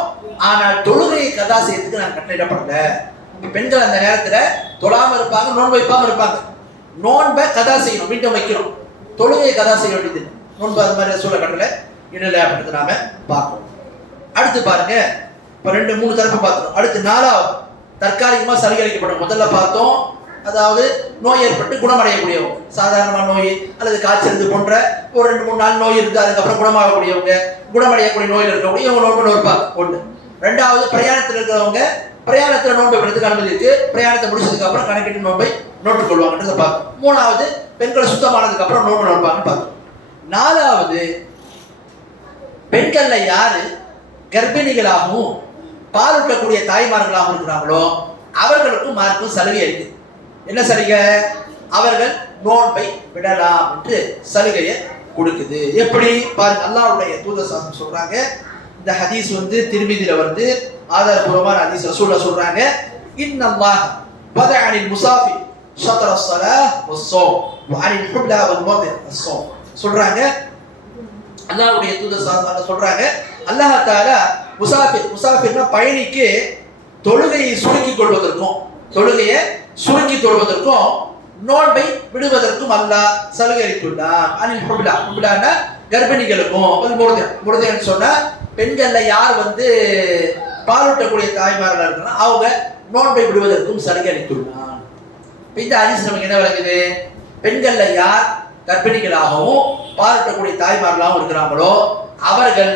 ஆனால் தொழுகையை கதா செய்யறதுக்கு நாங்கள் கட்டளையிடப்படல. பெண்கள் அந்த நேரத்துல தொழாம இருப்பாங்க, நோன்பு வைப்பாம இருப்பாங்க. நோன்பை கதா செய்யணும், மீண்டும் வைக்கணும், தொழுகையை கதா செய்ய வேண்டியது நோன்பு அது மாதிரி சூழல் கட்டளை இடல அப்படின்றத நாம பார்க்கணும். அடுத்து பாருங்க, இப்போ 2-3 தரப்பு பார்க்கணும். அடுத்து 4வது தற்காலிகமா சலுகை அளிக்கப்படும். முதல்ல பார்த்தோம், அதாவது நோய் ஏற்பட்டு குணமடையக்கூடியவங்க, சாதாரணமான நோய் அல்லது காய்ச்சல் இது போன்ற ஒரு 2-3 நாள் நோய் இருந்து அதுக்கப்புறம் குணமாகக்கூடியவங்க, குணமடையக்கூடிய நோயில் இருக்கக்கூடிய இவங்க நோன்பு நோற்பாங்க. ஒன்று. 2வது பிரயாணத்தில் இருக்கிறவங்க, பிரயாணத்தில் நோன்பை விடுறதுக்கு அனுமதி இருக்கு, பிரயாணத்தை முடிச்சதுக்கு அப்புறம் கணக்கிட்டு நோன்பை நோட்டுக் கொள்வாங்கன்றதை பார்க்கணும். 3வது பெண்கள் சுத்தமானதுக்கு அப்புறம் நோன்பு நோற்பாங்கன்னு பார்க்கணும். 4வது பெண்கள்ல யாரு கர்ப்பிணிகளாகவும் பாலூட்டக்கூடிய தாய்மார்களாகவும் இருக்கிறாங்களோ அவர்களுக்கும் மார்க்கும் சலுகை இருக்குது. என்ன சலுகை? அவர்கள் நோன்பை விடலாம் என்று சலுகையை கொடுக்குது. எப்படி பாருங்க, அல்லாஹ்வுடைய தூதர் சாசனம் சொல்றாங்க, இந்த ஹதீஸ் திர்மிதியில வருது, ஆதாரபூர்வமான ஹதீஸ். ரசூலுல்லாஹ் சொல்றாங்க, இன்னல்லாஹ் வதஅ அனில் முஸாஃபிர் ஷத்ர ஸலாஹ் வஸ்ஸௌம் வ அனில் ஹுப்லா வல் மர்தி வஸ்ஸௌம் சொல்றாங்க. அல்லாஹ்வுடைய தூதர் சாசனம் சொல்றாங்க, அல்லாஹ் தஆலா முஸாஃபிர்னா பயணிக்கு தொழுகையை சுருக்கிக் கொள்வதற்கும், தொழுகையை சுருக்கி தொழுவதற்கும் நோன்பை விடுவதற்கும் அல்லாஹ் சலுகை அளித்துள்ளார். அனில் ஹுப்லா, ஹுப்லானா கர்ப்பிணிகளுக்கும், முர்தின்னு சொன்னா பெண்கள்ல யார் பாலூட்டக்கூடிய தாய்மார்கள் இருக்கணும் அவங்க நோன்பை விடுவதற்கும் சலுகை அளித்துள்ளார். இந்த ஹதீஸ் நமக்கு என்ன விளக்குது? பெண்கள்ல யார் கர்ப்பிணிகளாகவும் பாலூட்டக்கூடிய தாய்மார்களாகவும் இருக்கிறாங்களோ அவர்கள்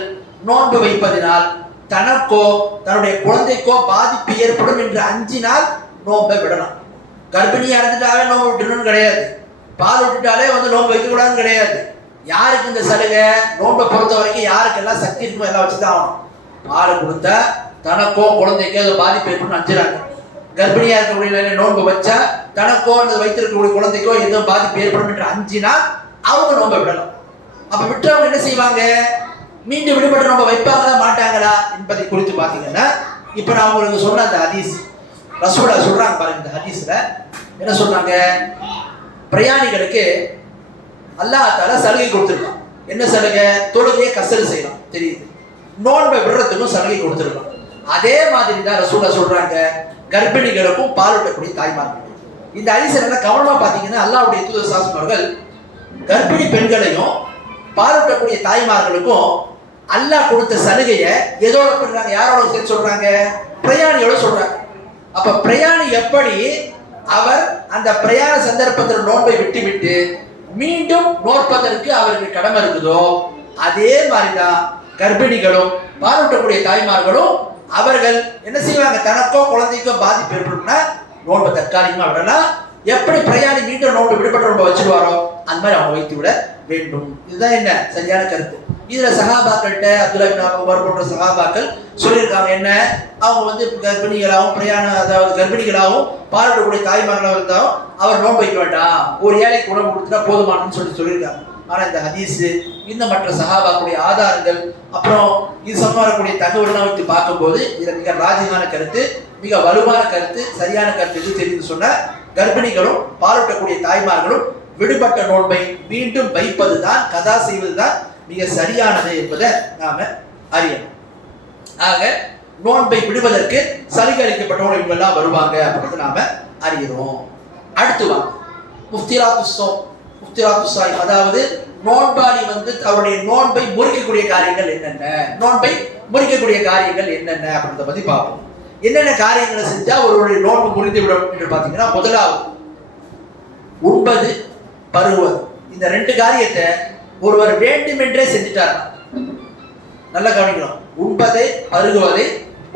நோன்பு வைப்பதினால் தனக்கோ தன்னுடைய குழந்தைக்கோ பாதிப்பு ஏற்படும் என்று அஞ்சினால் நோன்பை விடலாம். கர்ப்பிணியா இருந்துட்டாவே நோன்பு விட்டுணும்னு கிடையாது, பால் விட்டுட்டாலே நோன்பு வைக்கக்கூடாதுன்னு கிடையாது. யாருக்கு இந்த சலுகை? நோன்பை பொறுத்த வரைக்கும் யாருக்கெல்லாம் சக்தி இருக்குமோ எல்லாம் வச்சுதான் ஆகணும். பால் கொடுத்தா தனக்கோ குழந்தைக்கோ ஏதோ பாதிப்பு ஏற்படும் அஞ்சுறாங்க. கர்ப்பிணியா இருக்கக்கூடிய நோன்பு வச்சா தனக்கோ வைத்திருக்கக்கூடிய குழந்தைக்கோ ஏதோ பாதிப்பு ஏற்படும் என்று அஞ்சினால் அவங்க நோன்பை விடலாம். அப்ப விட்டுறவங்க என்ன செய்வாங்க? மீண்டும் விடுபட்டு நோன்பை வைப்பாங்களா மாட்டாங்களா என்பதை குறித்து பார்த்தீங்கன்னா, இப்ப நான் உங்களுக்கு சொன்ன அந்த ஹதீஸ் ரசூலுல்லாஹ் சொல்றாங்க பாருங்க. இந்த ஹதீஸ்ல என்ன சொல்றாங்க? பிரயாணிகளுக்கு அல்லாஹ் தஆலா சலுகை கொடுத்திருக்கான். என்ன சலுகை? தொழுகையை கஸர் செய்யலாம், தெரியுது. நோன்பை விடுறதுக்கும் சலுகை கொடுத்திருக்கான். அதே மாதிரி தான் ரசூலுல்லாஹ் சொல்றாங்க கர்ப்பிணிகளுக்கும் பாலூட்டக்கூடிய தாய்மார்கள். இந்த ஹதீஸ்ல என்ன கவனமா பாத்தீங்கன்னா, அல்லாஹ்வுடைய தூதர் ஸல்லல்லாஹு அவர்கள் கர்ப்பிணி பெண்களையும் பாலூட்டக்கூடிய தாய்மார்களுக்கும் அல்லாஹ் கொடுத்த சலுகையை எதோட பண்றாங்க? யாரோட சேர்த்து சொல்றாங்க? பிரயாணியோட சொல்றாங்க. அப்ப பிரயாணி எப்படி அவர் அந்த பிரயாண சந்தர்ப்பத்தில் நோன்பை விட்டு மீண்டும் நோற்பதற்கு அவருக்கு கடமை இருக்குதோ அதே மாதிரிதான் கர்ப்பிணிகளும் பாலூட்டக்கூடிய தாய்மார்களும் அவர்கள் என்ன செய்வாங்க? தனக்கோ குழந்தைக்கோ பாதிப்பு ஏற்படும்னா நோன்பை தற்காலிகமா விடலாம். எப்படி பிரயாணி மீண்டும் நோன்பு விடுபட்ட நோன்பை வச்சிருவாரோ அந்த மாதிரி அவங்க வைத்து விட வேண்டும். இதுதான் என்ன சரியான கருத்து. இதுல சஹாபாக்கள்கிட்ட அப்துல்லா இப்னு உமர் போன்ற சஹாபாக்கள் சொல்லியிருக்காங்க என்ன, அவங்க கர்ப்பிணிகளாகவும் அதாவது கர்ப்பிணிகளாகவும் பாலூட்டக்கூடிய தாய்மார்களாக இருந்தாலும் அவர் நோன்பு வைக்க வேண்டாம், ஒரு ஏழைக்கு உணவு கொடுத்துட்டா போதுமானதுன்னு சொல்லியிருக்காங்க. ஆனால் இந்த ஹதீஸு இன்னும் மற்ற சஹாபாக்குடைய ஆதாரங்கள் அப்புறம் இது சம்பந்தக்கூடிய தகவலாம் வைத்து பார்க்கும்போது இதில் மிக ராஜிகான கருத்து, மிக வலுவான கருத்து, சரியான கருத்து எது தெரிந்து சொன்ன கர்ப்பிணிகளும் பாலூட்டக்கூடிய தாய்மார்களும் விடுபட்ட நோன்பை மீண்டும் வைப்பது தான், கதா செய்வது தான் மிக சரியானது என்பதை நாம அறியணும். ஆக நோன்பை விடுவதற்கு சலுகை அளிக்கப்பட்டவங்க இவங்கெல்லாம் வருவாங்க அப்படின்னு நாம அறிகிறோம். அடுத்து வாங்க முஃப்திராத்துஸ்ஸாயிம், அதாவது நோன்பாளி அவருடைய நோன்பை முறிக்கக்கூடிய காரியங்கள் என்னென்ன, நோன்பை முறிக்கக்கூடிய காரியங்கள் என்னென்ன அப்படின்றத பத்தி பார்ப்போம். என்னென்ன காரியங்களை செஞ்சா ஒருவருடைய நோன்பு முறிந்து விடும் என்று பார்த்தீங்கன்னா, முதலாவது உண்பது பருகுவது. இந்த ரெண்டு காரியத்தை ஒருவர் வேண்டுமென்றே செஞ்சுட்டார். நல்லா கவனிக்கணும். உண்பதை பருகுவதை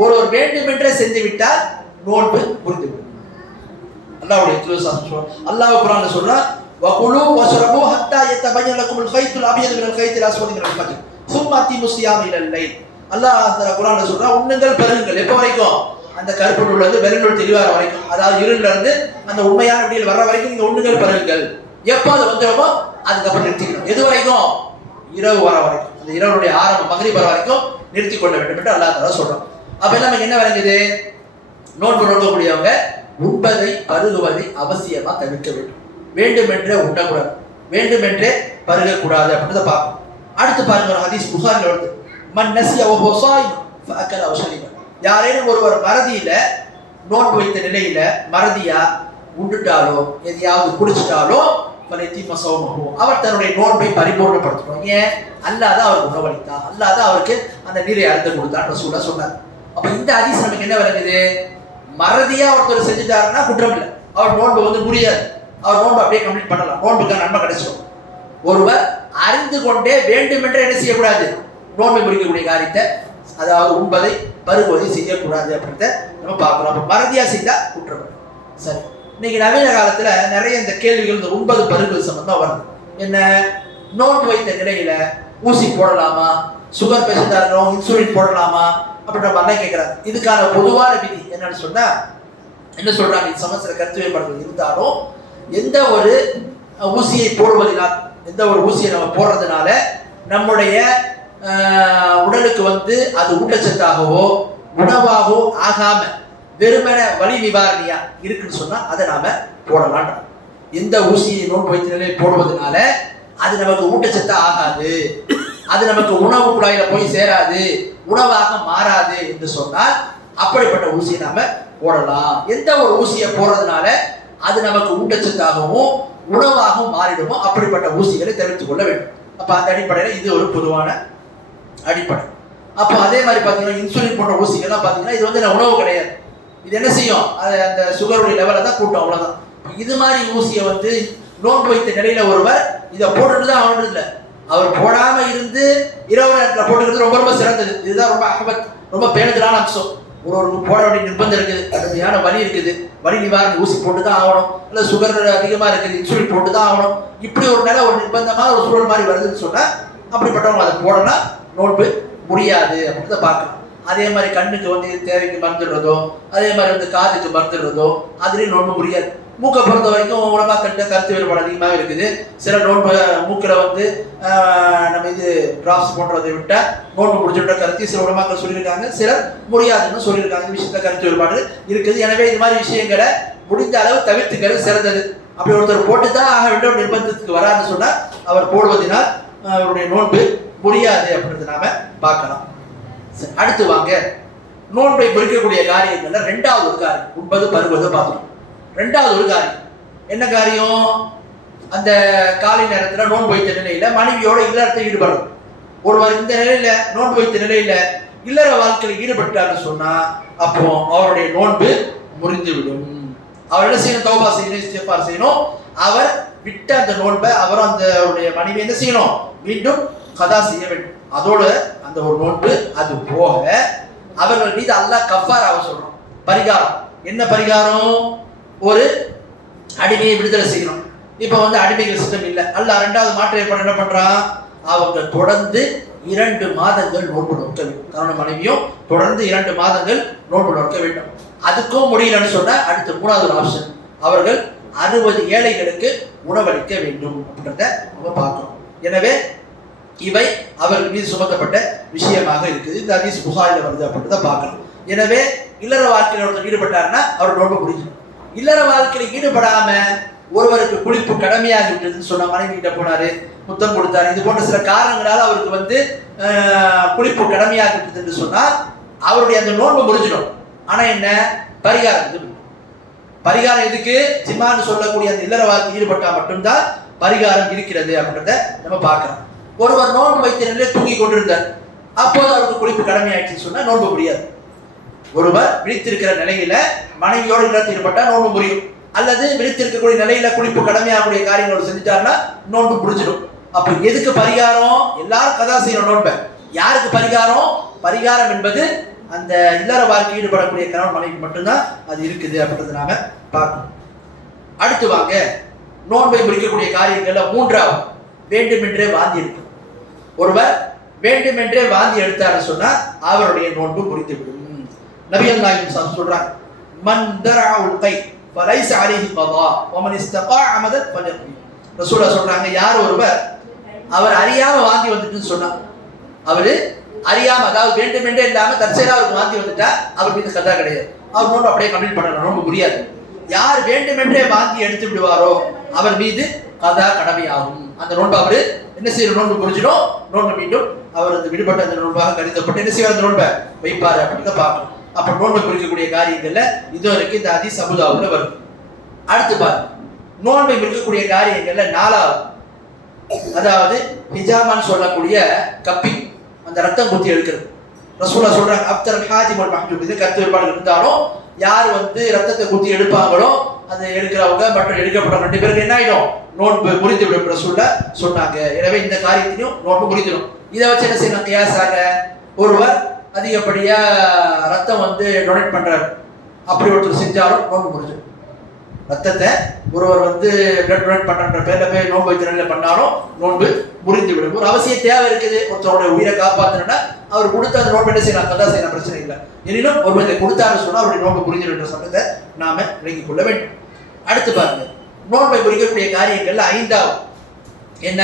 ஒருவர் வேண்டுமென்றே செஞ்சு விட்டால் நோன்பு முறிந்துவிடும். அல்லாஹ்வுடைய திருவசனம் சொல்றான், அல்லாஹ் குர்ஆன்ல சொல்றான், வகுலு வஷ்ரபு ஹத்தா யதபய்யன லக்குமுல் கைத்துல் அபியது மினல் கைத்தில் அஸ்வதி மினல் ஃபஜ்ர் சும்ம அத்திமு ஸியாம இலல் லைல். அல்லாஹ் குர்ஆன்ல சொல்றான், உண்ணுங்கள் பருகுங்கள். எப்போ வரைக்கும்? அந்த கருப்பு நூல் வெறுநூல் தெளிவார வரைக்கும், அதாவது இருள்ல இருந்து அந்த உண்மையான விடியல் வர்ற வரைக்கும் நீங்க உண்ணுங்கள் பருகுங்கள். எப்போ அது வந்துடுமோ அதுக்கப்புறம் நிறுத்திக்கணும். எது வரைக்கும்? இரவு வர வரைக்கும், அந்த இரவுடைய ஆரம்பம் மக்ரிப் வர வரைக்கும் நிறுத்தி கொள்ள வேண்டும் என்று அல்லாஹ் தஆலா சொல்றான். அப்ப நமக்கு என்ன விளங்குது? நோன்பு நோக்கக்கூடியவங்க உண்பதை பருகுவதை அவசியமா தவிர்க்க வேண்டும். வேண்டுமென்றே உண்ணக்கூடாது, வேண்டுமென்றே பருகக்கூடாது அப்படின்றத பார்க்கணும். அடுத்து பாருங்க, ஒரு ஹதீஸ் புகாரில் வருது, மன் நசிய வஹுவ ஸாயிம் ஃபஅக்கல அவ் ஷரிப. யாரேனும் ஒருவர் மறதியில, நோன்பு வைத்த நிலையில மறதியா உண்டுட்டாலோ எதையாவது குடிச்சிட்டாலோ ஃபலயத்திம ஸௌமஹு, அவர் தன்னுடைய நோன்பை பரிபூர்ணப்படுத்தணும். ஏன்? அல்லாஹ் தான் அவருக்கு உணவளித்தான், அல்லாஹ் தான் அவருக்கு அந்த நீரை அருந்த கொடுத்தான் ரசூலா சொன்னார். அப்ப இந்த ஹதீஸ் நமக்கு என்ன விளங்குது? மறதியா ஒருத்தர் செஞ்சுட்டாருன்னா குற்றம் இல்லை, அவர் நோன்பு முடியாது, அவர் நோன்பு அப்படியே கம்ப்ளீட் பண்ணலாம், நோன்புக்கு நன்மை கிடைச்சிடும். ஒருவர் அறிந்து கொண்டே வேண்டுமென்றே என்ன செய்யக்கூடாது? நோன்பை முறிக்கக்கூடிய காரியத்தை, அதாவது உண்பதை பருகுவதை செய்யக்கூடாது அப்படின்றத நம்ம பார்க்கலாம். அப்ப மறதியா செய்தா குற்றம். சரி, இன்னைக்கு நவீன காலத்துல நிறைய இந்த கேள்விகள் இந்த உண்பது பருகுவது சம்பந்தமா வருது. என்ன? நோன்பு வைத்த நிலையில ஊசி போடலாமா, சுகர் பேஷண்டா இருக்கிறோம் இன்சுலின் போடலாமா அப்படின்ற மாதிரிலாம் கேட்கிறாங்க. இதுக்கான பொதுவான விதி என்னன்னு சொன்னா, என்ன சொல்றாங்க, இது சமஸ்திர கருத்து வேறுபாடுகள் இருந்தாலும் எந்த ஒரு ஊசியை போடுவதனால், எந்த ஒரு ஊசியை நம்ம போடுறதுனால நம்முடைய உடலுக்கு அது ஊட்டச்சத்தாகவோ உணவாகவோ ஆகாம வெறுமன வலி நிவாரணியா இருக்குன்னு சொன்னா அதை நாம போடலாம். எந்த ஊசியை நோன்பு வைத்த நிலையில் போடுவதனால அது நமக்கு ஊட்டச்சத்தா ஆகாது, அது நமக்கு உணவு குழாயில போய் சேராது, உணவாக மாறாது என்று சொன்னால் அப்படிப்பட்ட ஊசியை நாம போடலாம். எந்த ஒரு ஊசியை போடுறதுனால அது நமக்கு ஊட்டச்சத்தாகவும் உணவாகவும் மாறிடுமோ அப்படிப்பட்ட ஊசிகளை தவிர்த்துக் கொள்ள வேண்டும். அப்ப அந்த அடிப்படையில் இது ஒரு பொதுவான அடிப்படை. அப்போ அதே மாதிரி பார்த்தீங்கன்னா இன்சுலின் போன்ற ஊசிகள்லாம் பார்த்தீங்கன்னா இது உணவு கிடையாது, இது என்ன செய்யும்? அது அந்த சுகருடைய லெவலை தான் கூட்டம், அவ்வளோதான். இது மாதிரி ஊசியை நோன்பு வைத்த நிலையில ஒருவர் இதை போட்டுட்டு தான் ஆகணும் இல்லை, அவர் போடாம இருந்து இரவு நேரத்தில் போட்டுக்கிறது ரொம்ப ரொம்ப சிறந்தது. இதுதான் ரொம்ப அகபத், ரொம்ப பேணுதலான அம்சம். ஒருவருக்கு போட வேண்டிய நிர்பந்தம் இருக்குது, கடுமையான வலி இருக்குது, வலி நிவாரணி ஊசி போட்டு தான் ஆகணும், இல்லை சுகர் அதிகமாக இருக்குது இன்சுலின் போட்டு தான் ஆகணும், இப்படி ஒரு நிலை ஒரு நிர்பந்தமாக ஒரு சூழல் மாதிரி வருதுன்னு சொன்னால் அப்படிப்பட்டவங்க அதை போடலாம், நோன்பு முடியாது அப்படின்றத பார்க்கலாம். அதே மாதிரி கண்ணுக்கு தேவைக்கு மருந்துடுறதோ, அதே மாதிரி காதுக்கு மருந்துடுறதோ அதுலேயும் நோன்பு முடியாது. மூக்கை பொறுத்த வரைக்கும் உணவாக கருத்து வேறுபாடு அதிகமாக இருக்குது. சில நோன்பு மூக்கில் நம்ம டிராப்ஸ் போன்றதை விட்டால் நோன்பு முடிச்சுட்ட கருத்து சில உணவாக்கள் சொல்லியிருக்காங்க, சிலர் முடியாதுன்னு சொல்லியிருக்காங்க. விஷயத்தில் கருத்து வேறுபாடு இருக்குது. எனவே இது மாதிரி விஷயங்களை முடிந்த அளவு தவிர்த்துக்கிறது சிறந்தது. அப்படி ஒருத்தர் போட்டு தான் ஆக வேண்டும் நிர்பந்தத்துக்கு வராதுன்னு சொன்னால் அவர் போடுவதனால் அவருடைய நோன்பு முடியாது அப்படின்றத நாம பார்க்கலாம். அடுத்து வாங்க, நோன்பை பொறிக்கக்கூடிய காரியங்கள்ல ரெண்டாவது ஒரு காரியம் உண்பது பருகுவதை பார்த்துக்கணும். ரெண்டாவது ஒரு காரியம் என்ன காரியம்? அந்த காலை நேரத்தில் நோன்பு வைத்த நிலையில மனைவியோட இல்லறத்தை ஈடுபடும். ஒருவர் இந்த நிலையில நோன்பு வைத்த நிலையில இல்லற வாழ்க்கையில் ஈடுபட்டார்னு சொன்னா அப்போ அவருடைய நோன்பு முறிந்துவிடும். அவர் என்ன செய்யணும்? தௌபா செய்யணும், இஸ்திக்ஃபார் செய்யணும். அவர் விட்ட அந்த நோன்பை அவரும் அந்த மனைவி என்ன செய்யணும்? மீண்டும் கதா செய்ய வேண்டும். அதோட அந்த ஒரு நோன்பு அது போக அவர்கள் மீது அல்லாஹ் கஃபாராவை சொல்றோம், பரிகாரம். என்ன பரிகாரம்? ஒரு அடிமையை விடுதலை செய்யணும். இப்ப அடிமைகள் சிஸ்டம் இல்லை, அல்லாஹ் ரெண்டாவது மாற்று ஏற்பாடு என்ன பண்றான்? அவங்க தொடர்ந்து 2 மாதங்கள் நோன்பு நோக்க வேண்டும். கணவன் மனைவியும் தொடர்ந்து 2 மாதங்கள் நோன்பு நோக்க வேண்டும். அதுக்கும் முடியலன்னு சொன்னா அடுத்த 3வது ஆப்ஷன், அவர்கள் 60 ஏழைகளுக்கு உணவளிக்க வேண்டும் அப்படின்றத நம்ம பார்க்கணும். எனவே இவை அவர் மீது சுமத்தப்பட்ட விஷயமாக இருக்குது. இந்த ஹதீஸ் புகாரில வருது அப்படின்றத பார்க்கலாம். எனவே இல்லற வாழ்க்கையில் ஒருத்தர் ஈடுபட்டாருன்னா அவர் நோன்பு முடிக்கணும். இல்லற வாழ்க்கையில் ஈடுபடாம ஒருவருக்கு குளிப்பு கடமையாகி விட்டதுன்னு சொன்ன மனைவி கிட்ட போனாரு, முத்தம் கொடுத்தாரு, இது போன்ற சில காரணங்களால் அவருக்கு குளிப்பு கடமையாகி விட்டது என்று சொன்னால் அவருடைய அந்த நோன்பு முடிஞ்சிடும். ஆனா என்ன பரிகாரம்? பரிகாரம் எதுக்கு? ஜிமான்னு சொல்லக்கூடிய அந்த இல்லற வாழ்க்கை ஈடுபட்டா மட்டும்தான் பரிகாரம் இருக்கிறது அப்படின்றத நம்ம பார்க்கலாம். ஒருவர் நோன்பு வைத்த நிலையில தூங்கி கொண்டிருந்தார், அப்போது அவருக்கு குளிப்பு கடமை ஆயிடுச்சுன்னு சொன்னா நோன்பு முடியாது. ஒருவர் விழித்திருக்கிற நிலையில மனைவியோடு இல்லத்தில் ஈடுபட்டா நோன்பு முடியும். அல்லது விழித்திருக்கக்கூடிய நிலையில குளிப்பு கடமையாகக்கூடிய காரியங்களோடு செஞ்சுட்டாருன்னா நோன்பு முடிஞ்சிடும். அப்ப எதுக்கு பரிகாரம்? எல்லாரும் கதா செய்யணும் நோன்பை. யாருக்கு பரிகாரம்? பரிகாரம் என்பது அந்த இல்லற வாழ்க்கை ஈடுபடக்கூடிய கணவன் மனைவி மட்டும்தான் அது இருக்குது அப்படின்றத நாம பார்க்கணும். அடுத்து வாங்க, நோன்பை முடிக்கக்கூடிய காரியங்கள்ல மூன்றாவது வேண்டுமென்றே வாந்தி எடுக்கும். ஒருவர் வேண்டுமென்றே வாந்தி எடுத்தாருன்னு சொன்னா அவருடைய நோன்பு முடிந்துவிடும். நபிகள் நாயகம் சொல்றாங்க, மன் தரஅல் கை ஃபலைஸ அலைஹி கதா வமன் இஸ்தகா அமதன் ஃபலயக்தி. ரசூலுல்லாஹ் சொல்றாங்க, யார் ஒருவர் அவர் அறியாம வாந்தி வந்துட்டுன்னு சொன்னா, அவரு அறியாம, அதாவது வேண்டுமென்றே இல்லாம தற்செயலா அவருக்கு வாந்தி வந்துட்டா அவர் மீது கதா கிடையாது, அவர் நோன்பு அப்படியே கம்ப்ளீட் பண்ணணும், நோன்பு முடியாது. யார் வேண்டுமென்றே வாந்தி எடுத்து விடுவாரோ அவர் மீது கதா கடமையாகும். அந்த நோன்பு அவரு என்ன செய்யற நோன்பு புரிஞ்சிடும், நோன்பு மீண்டும் அவர் அந்த விடுபட்ட அந்த நோன்பாக கருதப்பட்டு என்ன செய்வார், அந்த நோன்பை வைப்பாரு அப்படின்னு பார்க்கணும். அப்ப நோன்பை குறிக்கக்கூடிய காரியங்கள்ல இதுவரைக்கும் இந்த ஹதீஸ் அபூ தாவூதுல வரும். அடுத்து பாருங்க, நோன்பை குறிக்கக்கூடிய காரியங்கள்ல நாலாவது, அதாவது ஹிஜாமான்னு சொல்லக்கூடிய கப்பி, அந்த ரத்தம் குத்தி எடுக்கிறது. ரசூலுல்லாஹ் சொல்றாங்க, அப்தர் ஹாஜிம் வல் மஹ்ஜூம். இது கருத்து வேறுபாடு இருந்தாலும் யார் ரத்தத்தை குத்தி எடுப்பாங்களோ அதை எடுக்கிறவங்க மற்றும் எடுக்கப்பட்ட ரெண்டு பேருக்கு என்ன ஆயிடும், நோன்பு முறித்து விடும் ரசூலுல்லாஹ் சொன்னாங்க. எனவே இந்த காரியத்திலையும் நோன்பு முறித்திடும். இதை வச்சு என்ன செய்யணும், கியாஸாக ஒருவர் அதிகப்படியா ரத்தம் டொனேட் பண்றாரு, அப்படி ஒருத்தர் செஞ்சாலும் நோன்பு முடிஞ்சிடும். ரத்தத்தை ஒருவர் பிளட் டொனேட் பண்ற பேர்ல போய் நோன்பு வைத்த நிலையில பண்ணாலும் நோன்பு முறிந்து விடும். ஒரு அவசிய தேவை இருக்குது, ஒருத்தருடைய உயிரை காப்பாற்றணும்னா அவர் கொடுத்த அந்த நோன்பு என்ன செய்யலாம், கதா செய்யலாம், பிரச்சனை இல்லை. எனினும் ஒருவரை கொடுத்தாருன்னு சொன்னா அவருடைய நோன்பு புரிஞ்சிடும் என்ற சட்டத்தை நாம விளங்கிக் கொள்ள வேண்டும். அடுத்து பாருங்க, நோன்பை குறிக்கக்கூடிய காரியங்கள்ல ஐந்தாவது என்ன,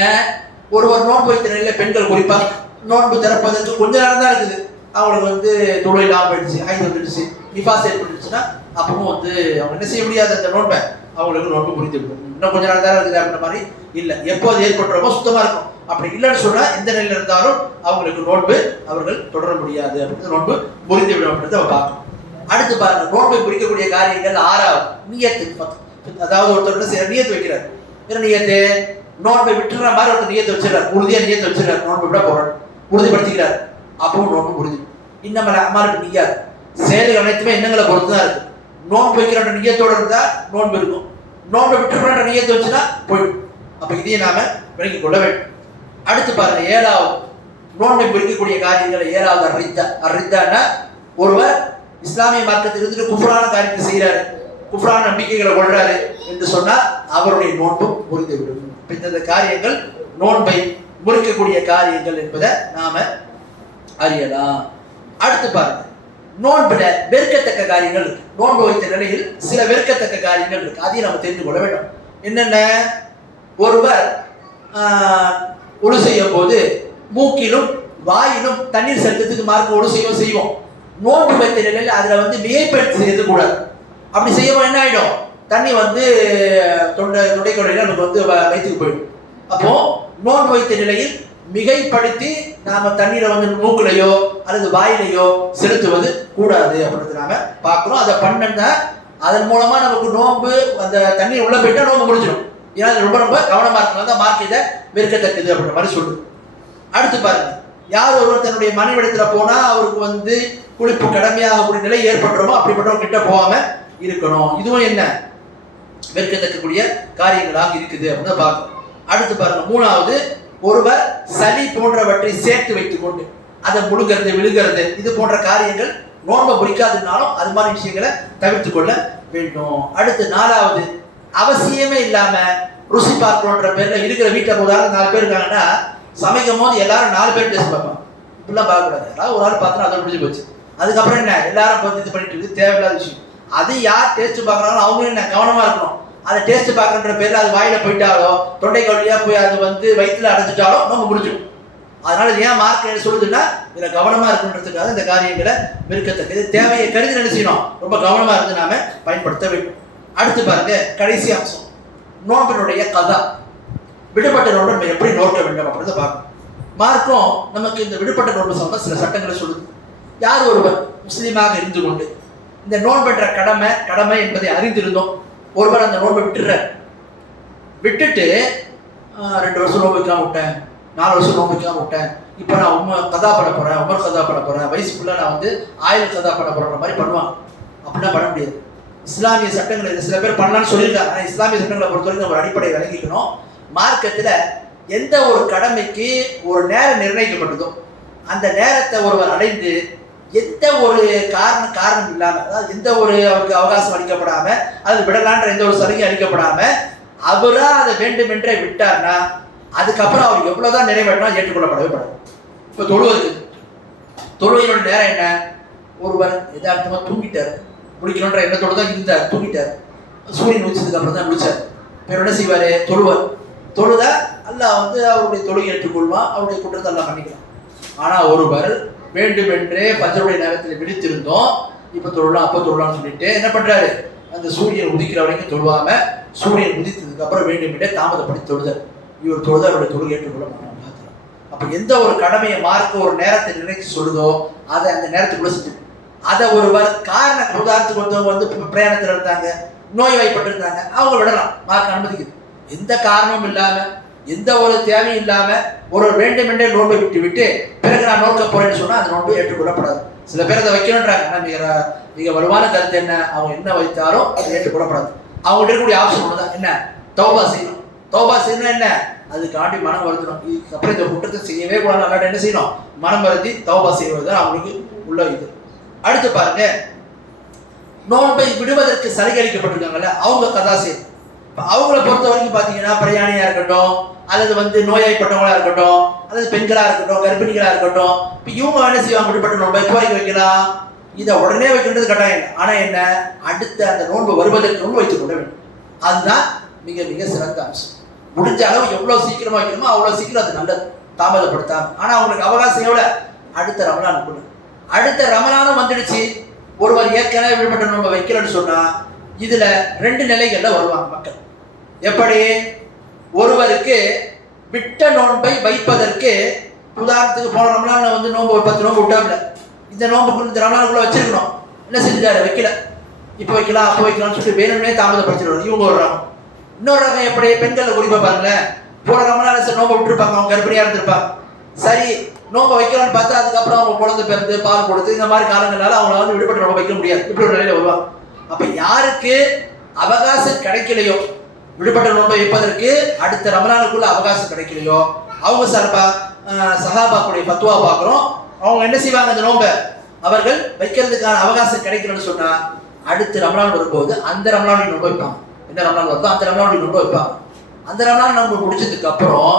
ஒருவர் நோன்பு வைத்த நிலையில பெண்கள் குறிப்பாக நோன்பு திறப்பதற்கு கொஞ்ச நேரம் தான் இருக்குது, அவங்களுக்கு தொழில் இல்லாமல் போயிடுச்சு, ஐந்து வந்துடுச்சு, நிஃபாஸ் ஏற்பட்டுச்சுன்னா அப்பவும் அவங்க என்ன செய்ய முடியாது, அந்த நோன்பை அவங்களுக்கு நோன்பு புரிந்து விடும். இன்னும் கொஞ்ச நேரம் தான் இருக்குது அப்படின்ற மாதிரி இல்லை, எப்போது ஏற்பட்டுறமோ சுத்தமா இருக்கும். அப்படி இல்லைன்னு சொன்னா எந்த நிலையில இருந்தாலும் அவங்களுக்கு நோன்பு அவர்கள் தொடர முடியாது அப்படின்னு நோன்பு புரிந்து விடும் அப்படின்றத பார்க்கணும். அடுத்து பாருங்க, நோன்பை குறிக்கக்கூடிய காரியங்கள் ஆறாவது நியத்து. அதாவது ஒருத்தர் நியத்து வைக்கிறார், என்ன நியத்து, நோன்பை விட்டுற மாதிரி ஒருத்தர் நியத்து வச்சிடறாரு, உறுதியா நியத்து வச்சிடறாரு, நோன்பு விட போறாரு, உறுதிப்படுத்திக்கிறார், அப்பவும் நோன்பு புரிஞ்சு. இன்னும் அம்மாருக்கு நியாது செயல்கள் அனைத்துமே எண்ணங்களை பொறுத்துதான் இருக்கு. நோன்பு வைக்கிற நியத்தோடு இருந்தா நோன்பு இருக்கும், நோன்பை விட்டுற நியத்தை வச்சுன்னா போயிடும். அப்ப இதையும் நாம விளங்கிக் கொள்ள வேண்டும். அடுத்து பாருங்க, ஏழாவது நோன்பை குறிக்கக்கூடிய காரியங்களை ஏழாவது அர்ரித்தான்னா ஒருவர் இஸ்லாமிய மார்க்கத்தில் இருந்துட்டு குஃப்ரான காரியத்தை செய்யறாரு, குஃப்ரான நம்பிக்கைகளை கொள்றாரு என்று சொன்னால் அவருடைய நோன்பு முறிந்துவிடும். இந்த காரியங்கள் நோன்பை முறிக்கக்கூடிய காரியங்கள் என்பதை நாம அறியலாம். அடுத்து பாருங்க, நோன்புல வெறுக்கத்தக்க காரியங்கள் இருக்கு. நோன்பு வைத்த நிலையில் சில வெறுக்கத்தக்க காரியங்கள் இருக்கு, அதையும் நம்ம தெரிந்து கொள்ள வேண்டும். என்னென்ன, ஒருவர் ஒழு செய்யும் போது மூக்கிலும் வாயிலும் தண்ணீர் செலுத்தத்துக்கு மார்க்க ஒழு செய்வோம். நோன்பு வைத்த நிலையில் அதுல மிகைப்படுத்தி செய்யறது கூடாது. அப்படி செய்யவும் என்ன ஆயிடும், தண்ணி தொண்டைக்குடையில நமக்கு வயிற்றுக்கு போயிடும். அப்போ நோன்பு வைத்த நிலையில் மிகைப்படுத்தி நாம தண்ணீரை மூக்குலையோ அல்லது வாயிலையோ செலுத்துவது கூடாது அப்படின்றது நாம பார்க்கிறோம். அதை பண்ணா அதன் மூலமா நமக்கு நோன்பு அந்த தண்ணீர் உள்ள போயிட்டா நோன்பு முடிஞ்சிடும். ஏன்னா ரொம்ப ரொம்ப கவனமா இருக்கணும், தான் மார்க் இதை வெறுக்கத்தக்கது அப்படின்ற மாதிரி சொல்லுது. அடுத்து பாருங்க, யார் ஒருவர் தன்னுடைய மனைவிடத்துல போனா அவருக்கு குளிப்பு கடமையாகக்கூடிய நிலை ஏற்பட்டுறோமோ அப்படிப்பட்டவங்க கிட்ட போகாம இருக்கணும். இதுவும் என்ன வெறுக்கத்தக்கக்கூடிய காரியங்களாக இருக்குது அப்படின்னு பார்க்கணும். அடுத்து பாருங்க, மூணாவது, ஒருவர் சளி போன்றவற்றை சேர்த்து வைத்துக் கொண்டு அதை முழுகிறது விழுகிறது இது போன்ற காரியங்கள் நோன்பை முடிக்காதுனாலும் அது மாதிரி விஷயங்களை தவிர்த்து கொள்ள வேண்டும். அடுத்து நாலாவது, அவசியமே இல்லாம ருசி பார்க்கணுன்ற பேர்ல இருக்கிற வீட்டை உதாரணம் 4 பேர் இருக்காங்கன்னா சமைக்கும் போது எல்லாரும் 4 பேர் டேஸ்ட் பார்ப்பாங்க. இப்படிலாம் பார்க்கக்கூடாது. யாராவது ஒரு ஆள் பார்த்தா அதை முடிஞ்சு போச்சு. அதுக்கப்புறம் என்ன, எல்லாரும் இது பண்ணிட்டு இருக்கு, தேவையில்லாத விஷயம். அது யார் டேஸ்ட் பார்க்கறாங்களோ அவங்களும் என்ன கவனமா இருக்கணும். அதை டேஸ்ட் பார்க்கன்ற பேரில் அது வாயில போயிட்டாலோ தொண்டை வழியா போய் அது வந்து வயிற்றுல அடைஞ்சிட்டாலோ நம்ம முடிஞ்சிடும். அதனால ஏன் மார்க் என்ன சொல்லுதுன்னா இதில் கவனமா இருக்குன்றதுக்காக இந்த காரியங்களை வெறுக்கத்தக்கது தேவையை கருதி என்ன செய்யணும், ரொம்ப கவனமா இருந்து நாம பயன்படுத்த வேண்டும். அடுத்து பாருங்க, கடைசி அம்சம் நோன்பினுடைய கதா. விடுபட்ட நோன்பை நம்ம எப்படி நோக்க வேண்டும் அப்படின்றத பார்க்கணும். மார்க்கும் நமக்கு இந்த விடுபட்ட நோன்பு சம்பந்த சில சட்டங்களை சொல்லுது. யார் ஒருவர் முஸ்லீமாக இருந்து கொண்டு இந்த நோன்பென்ற கடமை என்பதை அறிந்திருந்தோம், ஒருவர் அந்த நோன்பை விட்டுட்டு 2 வருஷம் நோன்பு வைக்காம விட்டேன், 4 வருஷம் நோன்பு வைக்காம விட்டேன், இப்போ நான் கதா பண்ண போறேன், உமர் கதா பண்ண போறேன், வயசுக்குள்ள நான் வந்து ஆயுள் கதா பண்ண போற மாதிரி பண்ணுவாங்க. அப்படின்னா பண்ண முடியாது. இஸ்லாமிய சட்டங்கள் சில பேர் பண்ணலாம்னு சொல்லியிருக்காங்க. ஆனால் இஸ்லாமிய சட்டங்களை பொறுத்த வரைக்கும் நம்ம அடிப்படை விளங்கிக்கணும். மார்க்கத்தில் எந்த ஒரு கடமைக்கு ஒரு நேரம் நிர்ணயிக்கப்பட்டதோ அந்த நேரத்தை ஒருவர் அடைந்து எந்த ஒரு காரணம் இல்லாமல், அதாவது எந்த ஒரு அவருக்கு அவகாசம் அளிக்கப்படாம, அது விடலான்ற எந்த ஒரு சலுகை அளிக்கப்படாம அவரா அதை வேண்டுமென்றே விட்டார்னா அதுக்கப்புறம் அவர் எவ்வளவுதான் நிறைவேற்றினா ஏற்றுக்கொள்ளப்படவே படாது. இப்போ தொழுகையினோட நேரம் என்ன, ஒருவர் எதார்த்தமா தூங்கிட்டார், முடிக்கணுன்ற எண்ணத்தோடு தான் இருந்தார், தூங்கிட்டார், சூரியன் உச்சதுக்கு அப்புறம் தான் முடிச்சார். பேர் என்ன செய்வாரு, தொழுதா அல்லாஹ் வந்து அவருடைய தொழுகை ஏற்றுக்கொள்வான், அவருடைய குற்றத்தை எல்லாம் பண்ணிக்கலாம். ஆனா ஒருவர் வேண்டுமென்றே பஜருடைய நேரத்தில் விழித்திருந்தோம், இப்ப தொழலாம் அப்ப தொழலாம்னு சொல்லிட்டு என்ன பண்றாரு, அந்த சூரியன் உதிக்கிற வரைக்கும் தொழுவாம சூரியன் உதித்ததுக்கு அப்புறம் வேண்டுமென்றே தாமதப்படுத்தி தொழுதார். இவர் தொழுத அவருடைய தொழுகை ஏற்றுக்கொள்ள மாட்டாங்க. அப்ப எந்த ஒரு கடமையை மார்க்க ஒரு நேரத்தை நினைச்சு சொல்லுதோ அதை அந்த நேரத்துக்குள்ள செஞ்சு, அதை ஒருவர் உதாரணத்துக்கு வந்து பிரயாணத்தில் இருந்தாங்க, நோய் வாய்ப்பட்டு இருந்தாங்க, அவங்க விடலாம், மார்க் அனுமதிக்குது. எந்த காரணமும் இல்லாம எந்த ஒரு தேவையும் இல்லாம ஒரு வேண்டுமென்றே நோன்பை விட்டு பிறகு நான் நோக்க போறேன்னு சொன்னா அந்த நோன்பை ஏற்றுக்கொள்ளப்படாது. சில பேர் அதை வைக்கணுன்றாங்க. ஆனா மிக வலுவான கருத்து என்ன, அவங்க என்ன வைத்தாலும் அது ஏற்றுக்கொள்ளப்படாது. அவங்க இருக்கக்கூடிய ஆப்ஷன் ஒண்ணுதான், என்ன, தௌபா செய்யணும். தௌபா செய்யணும் என்ன, அதுக்காண்டி மனம் வருத்தணும், அப்புறம் இந்த குற்றத்தை செய்யவே கூடாது, அல்லாட்ட என்ன செய்யணும், மனம் வருத்தி தௌபா செய்வது அவங்களுக்கு உள்ள இது. அடுத்து பாருங்க, நோன்பை விடுவதற்கு சலுகை அளிக்கப்பட்டிருக்காங்கல்ல, அவங்க கதா செய்யணும். அவங்கள பொறுத்த வரைக்கும் பாத்தீங்கன்னா பிரயாணியா இருக்கட்டும், அல்லது வந்து நோயாய்ப்பட்டவங்களா இருக்கட்டும், அல்லது பெண்களா இருக்கட்டும், கர்ப்பிணிகளா இருக்கட்டும், இப்ப இவங்க என்ன செய்வாங்க, விடுபட்ட நோன்பை எப்போ வரைக்கும் வைக்கலாம், இதை உடனே வைக்கின்றது கட்டாயம் இல்லை. ஆனா என்ன, அடுத்த அந்த நோன்பு வருவதற்கு முன்பு வைத்துக் கொள்ள வேண்டும். அதுதான் மிக மிக சிறந்த அம்சம். முடிஞ்ச அளவு எவ்வளவு சீக்கிரமா வைக்கணுமோ அவ்வளவு சீக்கிரம் அது நல்லது, தாமதப்படுத்தாம. ஆனா அவங்களுக்கு அவகாசம் எவ்வளவு, அடுத்த ரமலான். அடுத்த ரமலானும் வந்துடுச்சு, ஒருவர் ஏற்கனவே விடுபட்ட நோன்பை வைக்கலன்னு சொன்னா இதுல 2 நிலைகள்ல வருவாங்க மக்கள். எப்படி, ஒருவருக்கு விட்ட நோன்பை வைப்பதற்கு, உதாரணத்துக்கு போன ரமலான்ல வந்து நோன்பு 10 நோன்பு விட்டாப்ல, இந்த நோன்புக்குள்ள இந்த ரமலானுக்குள்ள வச்சிருக்கணும், என்ன செஞ்சாரு, வைக்கல, இப்போ வைக்கலாம் அப்போ வைக்கலாம்னு சொல்லிட்டு வேணும்னே தாமதப்படுத்திடுவாங்க. இவங்க ஒரு ரகம். இன்னொரு ரகம் எப்படி, பெண்கள் குறிப்பா பாருங்களேன், போன ரமலான் நோன்பை விட்டுருப்பாங்க, அவங்க கர்ப்பிணியா இருந்திருப்பாங்க, சரி நோன்பை வைக்கலாம்னு பார்த்தா அதுக்கப்புறம் அவங்க குழந்தை பிறந்து பால் கொடுத்து இந்த மாதிரி காலங்களால அவங்கள வந்து விடுபட்ட நோன்பை வைக்க முடியாது, இப்படி ஒரு நிலையில வருவாங்க. அப்ப யாருக்கு அவகாசம் கிடைக்கலையோ, விடுபட்ட நோன்பை வைப்பதற்கு அடுத்த ரமலானுக்குள்ள அவகாசம் கிடைக்கலையோ, அவங்க சார்பா சஹாபாக்குடைய ஃபத்வா பார்க்கிறோம், அவங்க என்ன செய்வாங்க, அந்த நோன்பை அவர்கள் வைக்கிறதுக்கான அவகாசம் கிடைக்கலன்னு சொன்னா அடுத்த ரமலான் வரும்போது அந்த ரமலானுடைய நோன்பை வைப்பாங்க. என்ன ரமலான் வருதோ அந்த ரமலானுடைய நோன்பை வைப்பாங்க. அந்த ரமலான் நோன்பு முடிச்சதுக்கு அப்புறம்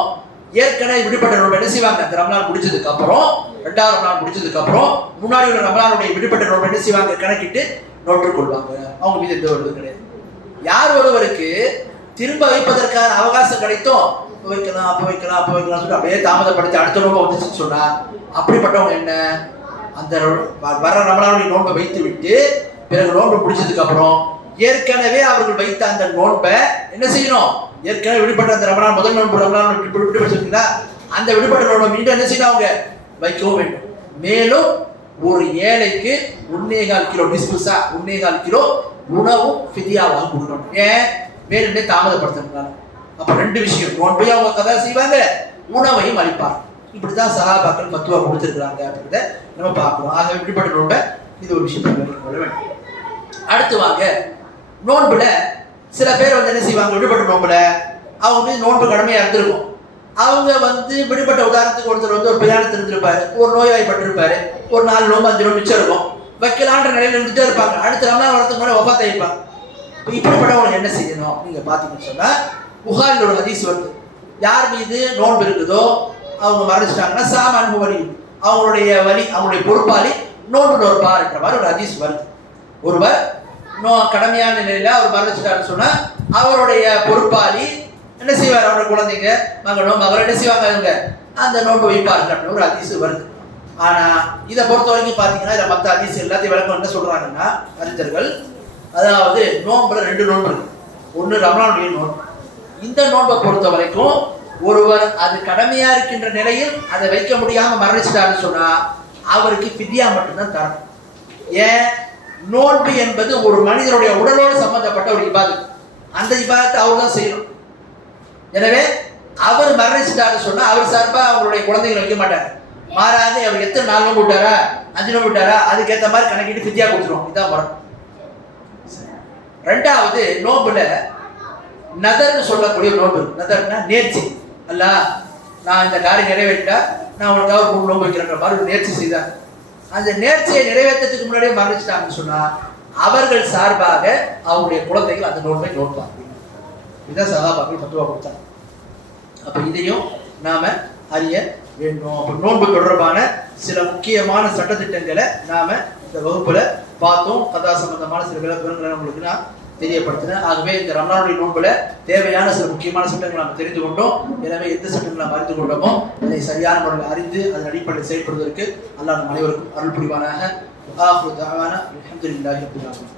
ஏற்கனவே விடுபட்ட நோன்பை என்ன செய்வாங்க, அந்த ரமலான் முடிச்சதுக்கு அப்புறம் 2வது ரமலான் முடிச்சதுக்கு அப்புறம் முன்னாடி உள்ள ரமலானுடைய விடுபட்ட நோன்பை என்ன செய்வாங்க, கணக்கிட்டு நோட்டுக் கொள்வாங்க. அவங்க மீது எந்த ஒரு கிடையாது. யார் ஒருவருக்கு திரும்ப வைப்பதற்கான அவகாசம் கிடைத்தோம், வைக்கலாம் அப்போ வைக்கலாம் அப்போ வைக்கலாம் சொல்லி அப்படியே தாமதப்படுத்தி அடுத்த நோன்பை வந்துச்சுன்னு சொன்னா அப்படிப்பட்டவங்க என்ன, அந்த வர ரமலானுடைய நோன்பை வைத்து விட்டு பிறகு நோன்பை பிடிச்சதுக்கு அப்புறம் ஏற்கனவே அவர்கள் வைத்த அந்த நோன்பை என்ன செய்யணும், ஏற்கனவே விடுபட்ட அந்த ரமலான் முதல் நோன்பு ரமலான் விடுபட்டுங்களா, அந்த விடுபட்ட நோன்பை மீண்டும் என்ன செய்யணும், அவங்க வைக்கவும் வேண்டும். மேலும் ஒரு ஏழைக்கு 1.25 கிலோ டிஸ்புசா 1.25 கிலோ உணவும் ஃபிதியாவாக கொடுக்கணும். ஏன், வேணும்னே தாமதப்படுத்தினால. அப்ப 2 விஷயம், நோன்பை அவங்க கதா செய்வாங்க, உணவையும் அளிப்பாங்க. இப்படிதான் சஹாபாக்கள் ஃபத்வா கொடுத்திருக்கிறாங்க அப்படின்றத நம்ம பார்க்கிறோம். ஆக விடுபட்ட நோன்பை இது ஒரு விஷயத்தை கொள்ள வேண்டும். அடுத்து வாங்க, நோன்புல சில பேர் வந்து என்ன செய்வாங்க, விடுபட்ட நோன்புல அவங்க வந்து நோன்பு கடமையா இருந்திருக்கும். அவங்க வந்து விடுபட்ட, உதாரணத்துக்கு ஒருத்தர் வந்து ஒரு பிரயாணத்தில் இருந்திருப்பாரு, ஒரு நோய்வாய்ப்பட்டிருப்பாரு, ஒரு 4 நோன்பு 5 நோன்பு மிச்சம் இருக்கும், வைக்கலான்ற நிலையில இருந்துட்டே இருப்பாங்க, அடுத்த ரமலான் வரதுக்கு முன்னாடி வஃபாத் ஆயிருப்பாங்க. இப்படிப்பட்டவங்க என்ன செய்யணும் நீங்க பாத்தீங்கன்னு சொன்னா, புகாரில் ஒரு ஹதீஸ் வருது, யார் மீது நோன்பு இருக்குதோ அவங்க மறைச்சிட்டாங்கன்னா சாமான் வலி, அவங்களுடைய வலி அவங்களுடைய பொறுப்பாளி நோன்பு நோற்பார் என்ற மாதிரி ஒரு ஹதீஸ் வருது. ஒருவர் கடமையான நிலையில அவர் மரணிச்சிட்டாருன்னு சொன்னா அவருடைய பொறுப்பாளி என்ன செய்வார்? அவருடைய குழந்தைங்க மகனோ மகளோ என்ன செய்வாங்க? அவங்க அந்த நோன்பு வைப்பார்கள் அப்படின்னு ஒரு ஹதீஸ் வருது. ஆனா இதை பொறுத்த வரைக்கும் பாத்தீங்கன்னா இதை மற்ற ஹதீஸ் எல்லாத்தையும் விளக்கம் என்ன சொல்றாங்கன்னா அறிஞர்கள், அதாவது நோன்புல 2 நோன்பு இருக்கு. ஒன்று ரமலானுடைய நோன்பு. இந்த நோன்பை பொறுத்த வரைக்கும் ஒருவர் அது கடமையா இருக்கின்ற நிலையில் அதை வைக்க முடியாம மரணிச்சிட்டாருன்னு சொன்னா அவருக்கு ஃபித்யா மட்டும்தான் தரணும். ஏன்? நோன்பு என்பது ஒரு மனிதனுடைய உடலோடு சம்பந்தப்பட்ட ஒரு இபாதத். அந்த இபாதத்தை அவர் தான் செய்யணும். எனவே அவர் மரணிச்சிட்டாருன்னு சொன்னா அவர் சார்பா அவங்களுடைய குழந்தைகளை வைக்க மாட்டாங்க. மாறாது அவர் எத்தனை 4 நோன்பு விட்டாரா 5 நோன்பு விட்டாரா அதுக்கேற்ற மாதிரி கணக்கிட்டு ஃபித்யா கொடுத்துருவோம். இதான் முறை. ரெண்டாவது நோன்புல நதர்னு சொல்லக்கூடிய நோன்பு. நதர்னா நேர்ச்சி. அல்ல நான் இந்த காரியம் நிறைவேற்றா நான் உனக்காக 3 நோன்பு வைக்கிறேன்ற மாதிரி ஒரு நேர்ச்சி செய்தார். அந்த நேர்ச்சியை நிறைவேற்றத்துக்கு முன்னாடியே மரணிச்சிட்டாங்கன்னு சொன்னா அவர்கள் சார்பாக அவருடைய குழந்தைகள் அந்த நோன்பை நோட்பாங்க. இதுதான் சஹாபாக்கள் ஃபத்வா கொடுத்தாங்க. அப்ப இதையும் நாம அறிய வேண்டும். அப்ப நோன்பு தொடர்பான சில முக்கியமான சட்டத்திட்டங்களை நாம இந்த வகுப்புல பார்த்தோம். கதா சம்பந்தமான சில விளக்கங்களை உங்களுக்கு நான் தெரியப்படுத்தினேன். ஆகவே இந்த ரமலானுடைய நோன்புல தேவையான சில முக்கியமான சட்டங்களை நாம் தெரிந்து கொண்டோம். எனவே எந்த சட்டங்களை நாம் அறிந்து கொண்டோமோ அதை சரியான முறையில் அறிந்து அதன் அடிப்படையில் செயல்படுவதற்கு அல்லாஹ் நம் அனைவருக்கும் அருள் புரிவானாக. ஆஃபிரு தஅவானா அல்ஹம்துலில்லாஹி ரப்பில் ஆலமீன்.